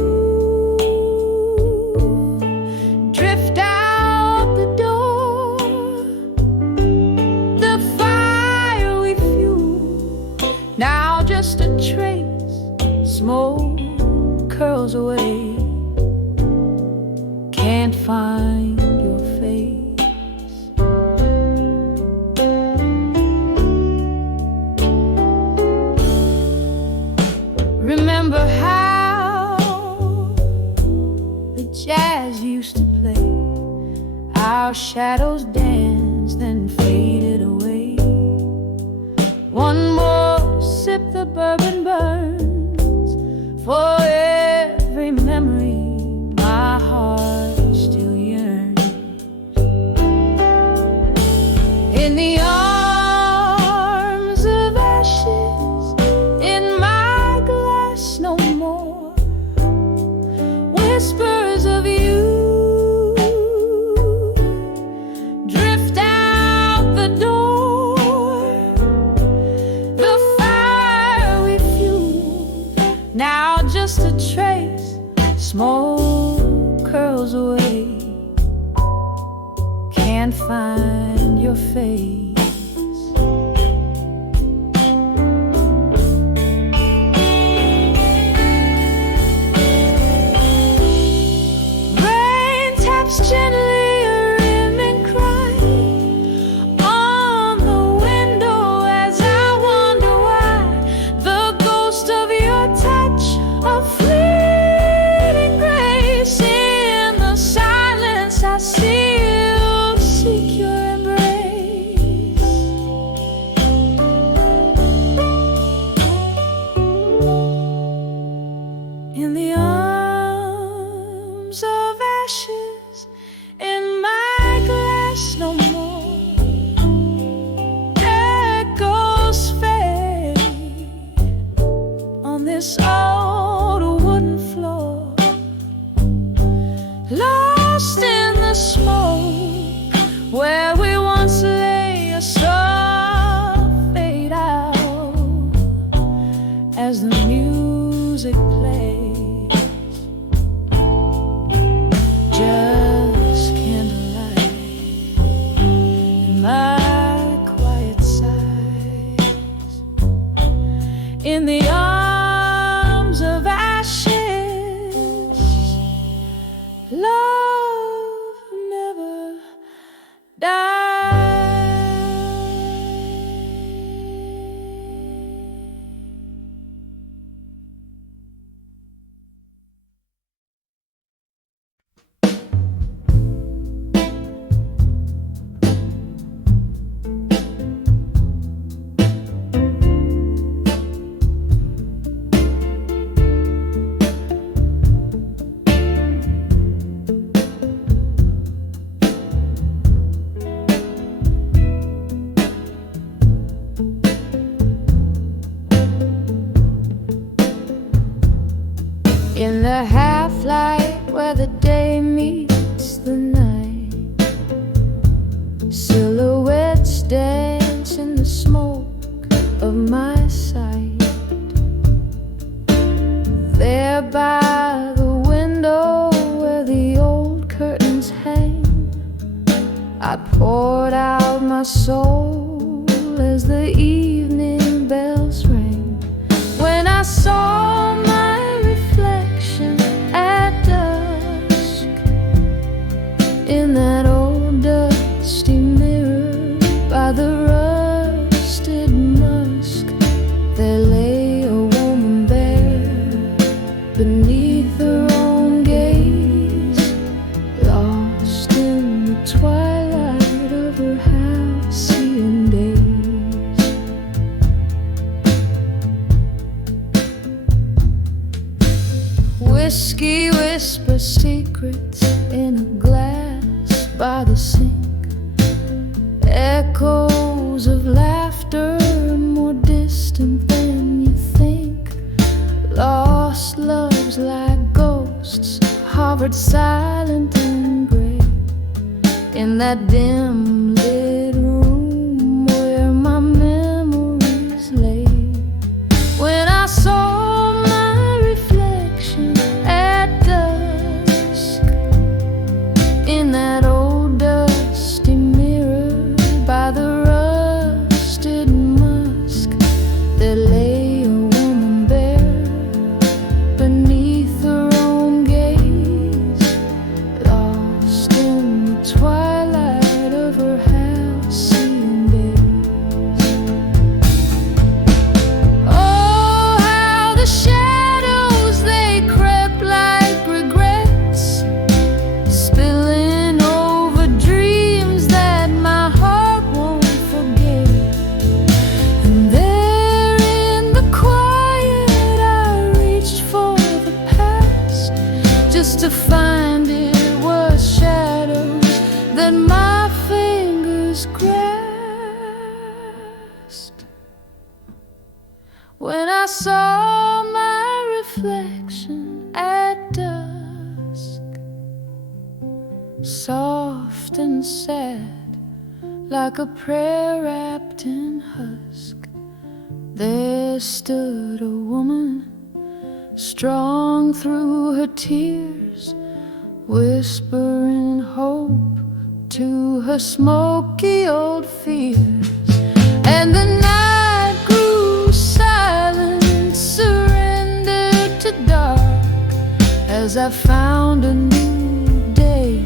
drift out the door. The fire we fuel, now just a trace. Smoke curls away. Can't find your face. Remember how the jazz used to play. Our shadows danced, then faded away. One more sip, the bourbon burns. For every memory, my heart still yearns. In the arms of ashes, in my glass no more. Whispers of you drift out the door. The fire we fuel, now just a trace. Smoke curls away. Can't find your face. Rain taps gently a rimming cry on the window as I wonder why. The ghost of your touch, a fleeting grace. In the silence I still seek your embrace. In the arms of ashes, in my glass no more. Echoes fade on this old wooden floor. Lost in the smoke where we once lay, a soft fade out as the music plays. Just candlelight in my quiet sighs. In the arms of ashes, love never dies. In the half-light where the day meets the night, silhouettes dance in the smoke of my sight. There by the window where the old curtains hang, I poured out my soul as the evening bells rang. When I saw my reflection at dusk in that old dusty mirror by the rusted musk, there lay a woman bare beneath her own gaze, lost in the twilight of her half-seen days. by the sink. Echoes of laughter more distant than you think. Lost loves like ghosts hovered silent and gray in that dim lit room where my memories lay. When I saw my reflection at dusk in that old dusty mirror by the rusted musk, there lay a woman bare beneath her own gaze, lost in the twilight of her halcyon days. Oh, how the shadows they crept like regrets, spilling over dreams that my heart won't forget. And there in the quiet I reached for the past, just to find it was shadows that my fingers grasped. When I saw my reflection at dusk, soft and sad, like a prayer wrapped in husk, there stood a woman, strong through her tears, whispering hope to her smoky old fears. And the night grew silent, surrendered to dark, as I found a new day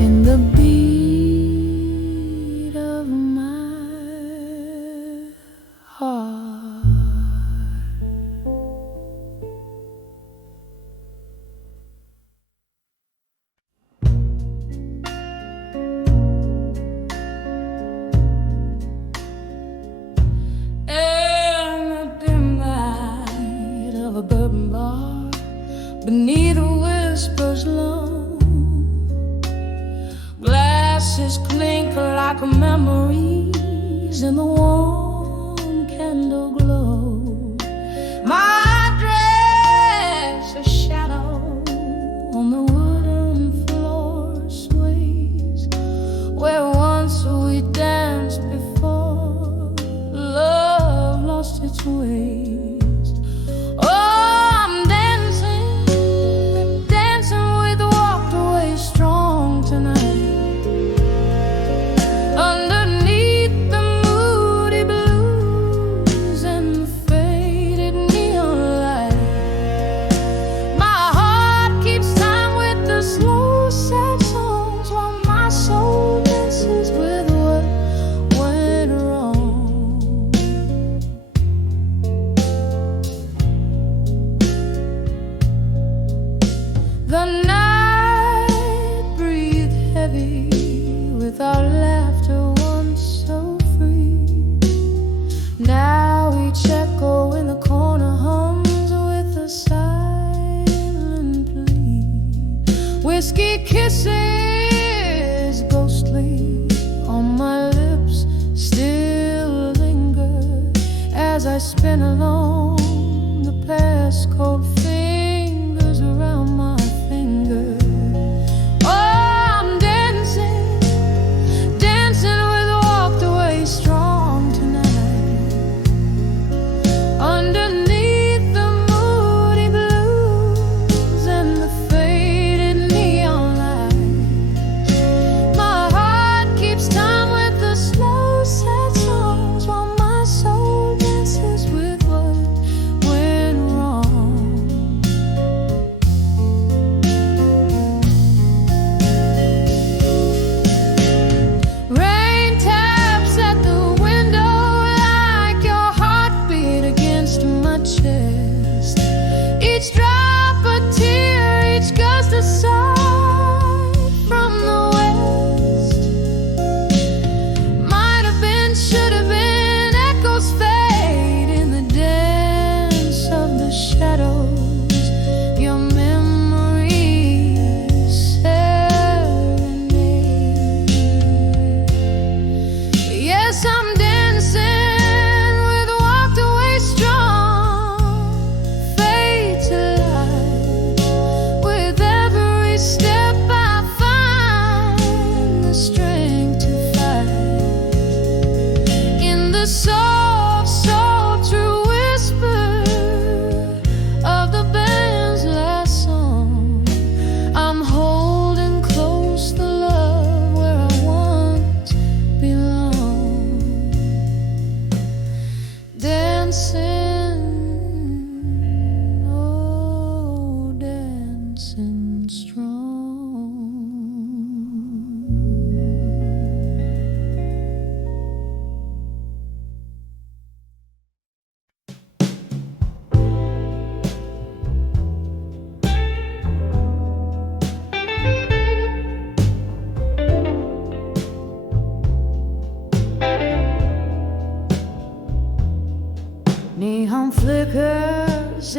in the beat of my heart. In the dim light of a bourbon bar, beneath a whisper's low, glasses clink like memories in the warm candle glow. My dress, a shadow on the wooden floor sways, where once we danced before love lost its ways. Oh, I'm dancing, dancing with walked away strong tonight, underneath the moody blues and the faded neon light. My heart keeps time with the slow sad songs, while my soul dances with what went wrong. The night breathed heavy with our laughter once so free. Now each echo in the corner hums with a silent plea. Whiskey kisses ghostly on my lips still linger as I spin along the past cold fingers around my finger. Oh, I'm dancing, dancing with walked away strong tonight, underneath the moody blues and the faded neon lights. My heart keeps time with the slow sad songs, while my soul dances with what went wrong.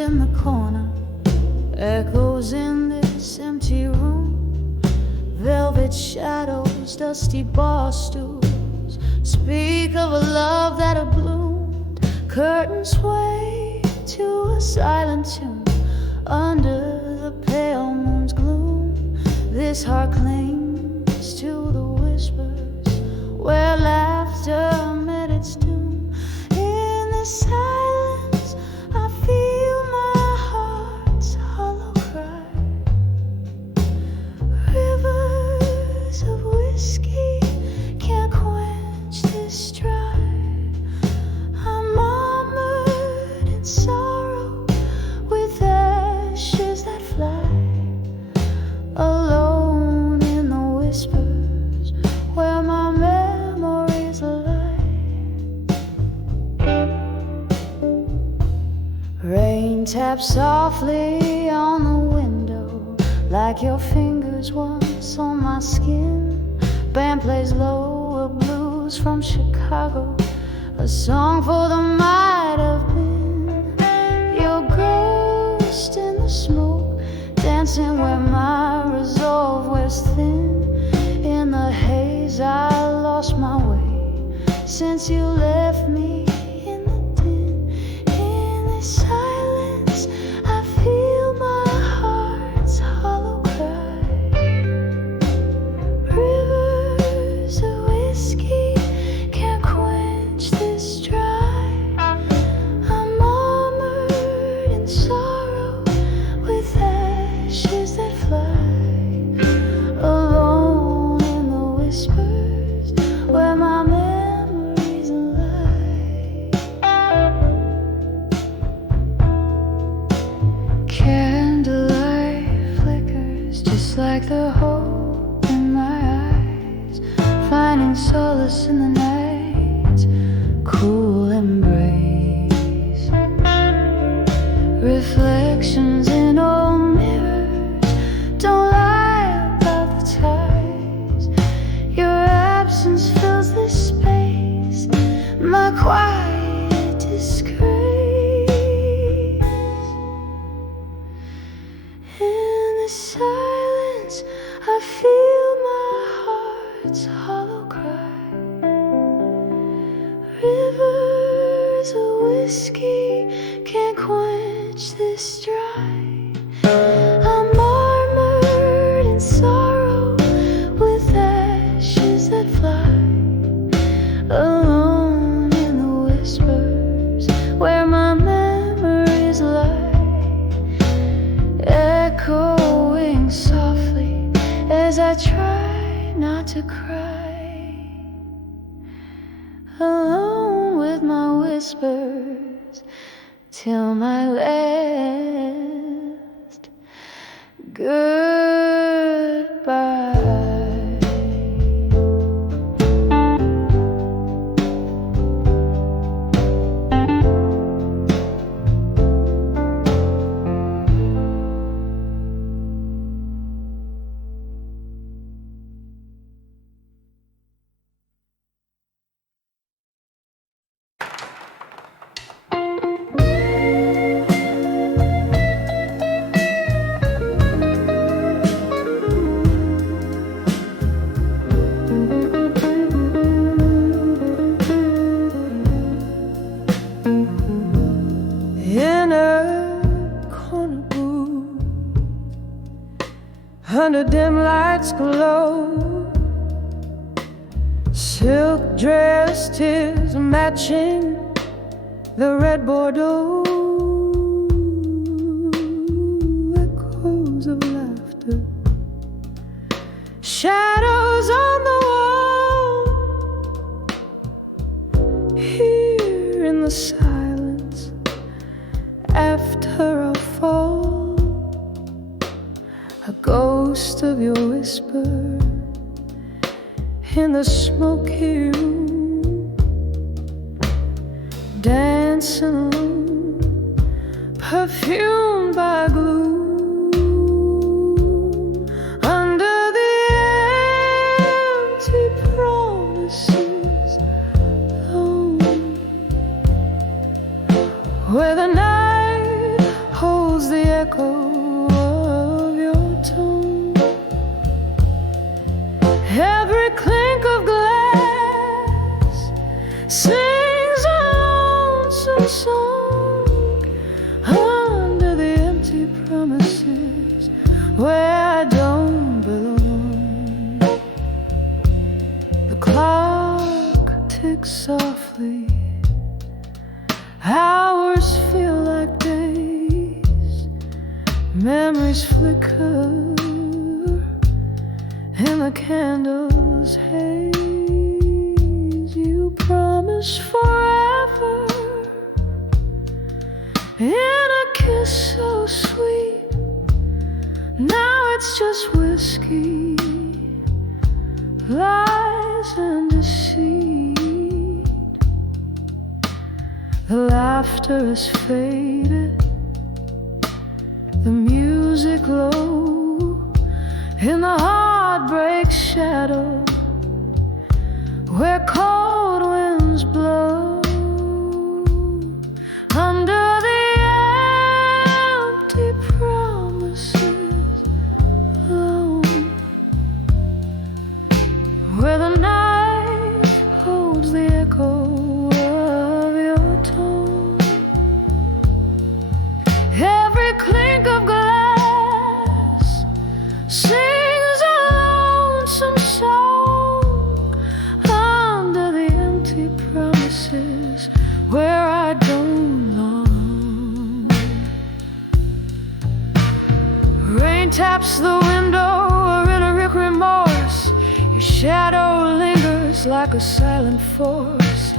in the corner, echoes in this empty room. Velvet shadows, dusty bar stools speak of a love that had bloomed. Curtains sway to a silent tune under the pale moon's gloom. This heart clings to the whispers where laughter met its doom. In this silence I feel my heart's hollow cry. Rivers of whiskey can't quench this dry. I'm armored in sorrow with ashes that fly. Alone in the whispers where my memories lie. Rain taps softly on the window like your fingers once on my skin. Band plays lower blues from Chicago, a song for the might have been. Your ghost in the smoke, dancing where my resolve wears thin. In the haze I lost my way since you left me in the din. In this silence I feel my heart's hollow cry. Rivers of whiskey can't quench this dry. I'm armored in sorrow with ashes that fly. Alone in the whispers where my memories lie. Candlelight flickers just like the hope in my eyes, finding solace in the night's cool embrace. Reflections in old mirrors don't lie about the ties. Your absence fills this space, my quiet disgrace. In the silence I feel my heart's hollow cry. Rivers of whiskey can't quench this dry. I'm armored in sorrow with ashes that fly. Alone in the whispers where my memories lie. Echoing softly as I try not to cry. Alone with my whispers till my last goodbye. In a corner booth, under dim lights glow, silk dress tears matching the red Bordeaux. Echoes of laughter, shadows on the wall. Here in the silence after a fall, a ghost of your whisper in the smoky room, dancing alone, perfumed by gloom, under the empty promises alone, where the night Every clink of glass sings a lonesome song under the empty promises where I don't belong. The clock ticks softly, hours feel like days, memories flicker in the candles' haze. You promise forever in a kiss so sweet. Now it's just whiskey, lies and deceit. The laughter is faded, the music low, in the heartbreak shadow where cold winds blow. Under the empty promises alone, where the night holds the echo of your tone. Every clink of glass sings a lonesome song under the empty promises where I don't long. Rain taps the window in a rick remorse. Your shadow lingers like a silent force.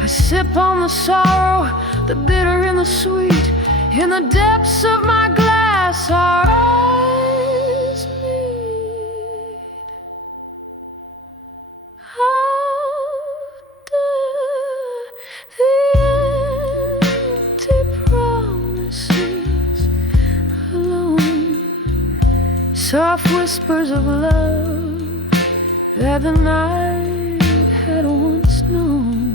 I sip on the sorrow, the bitter and the sweet. In the depths of my glass, our eyes meet. Under the empty promises alone, soft whispers of love that the night had once known.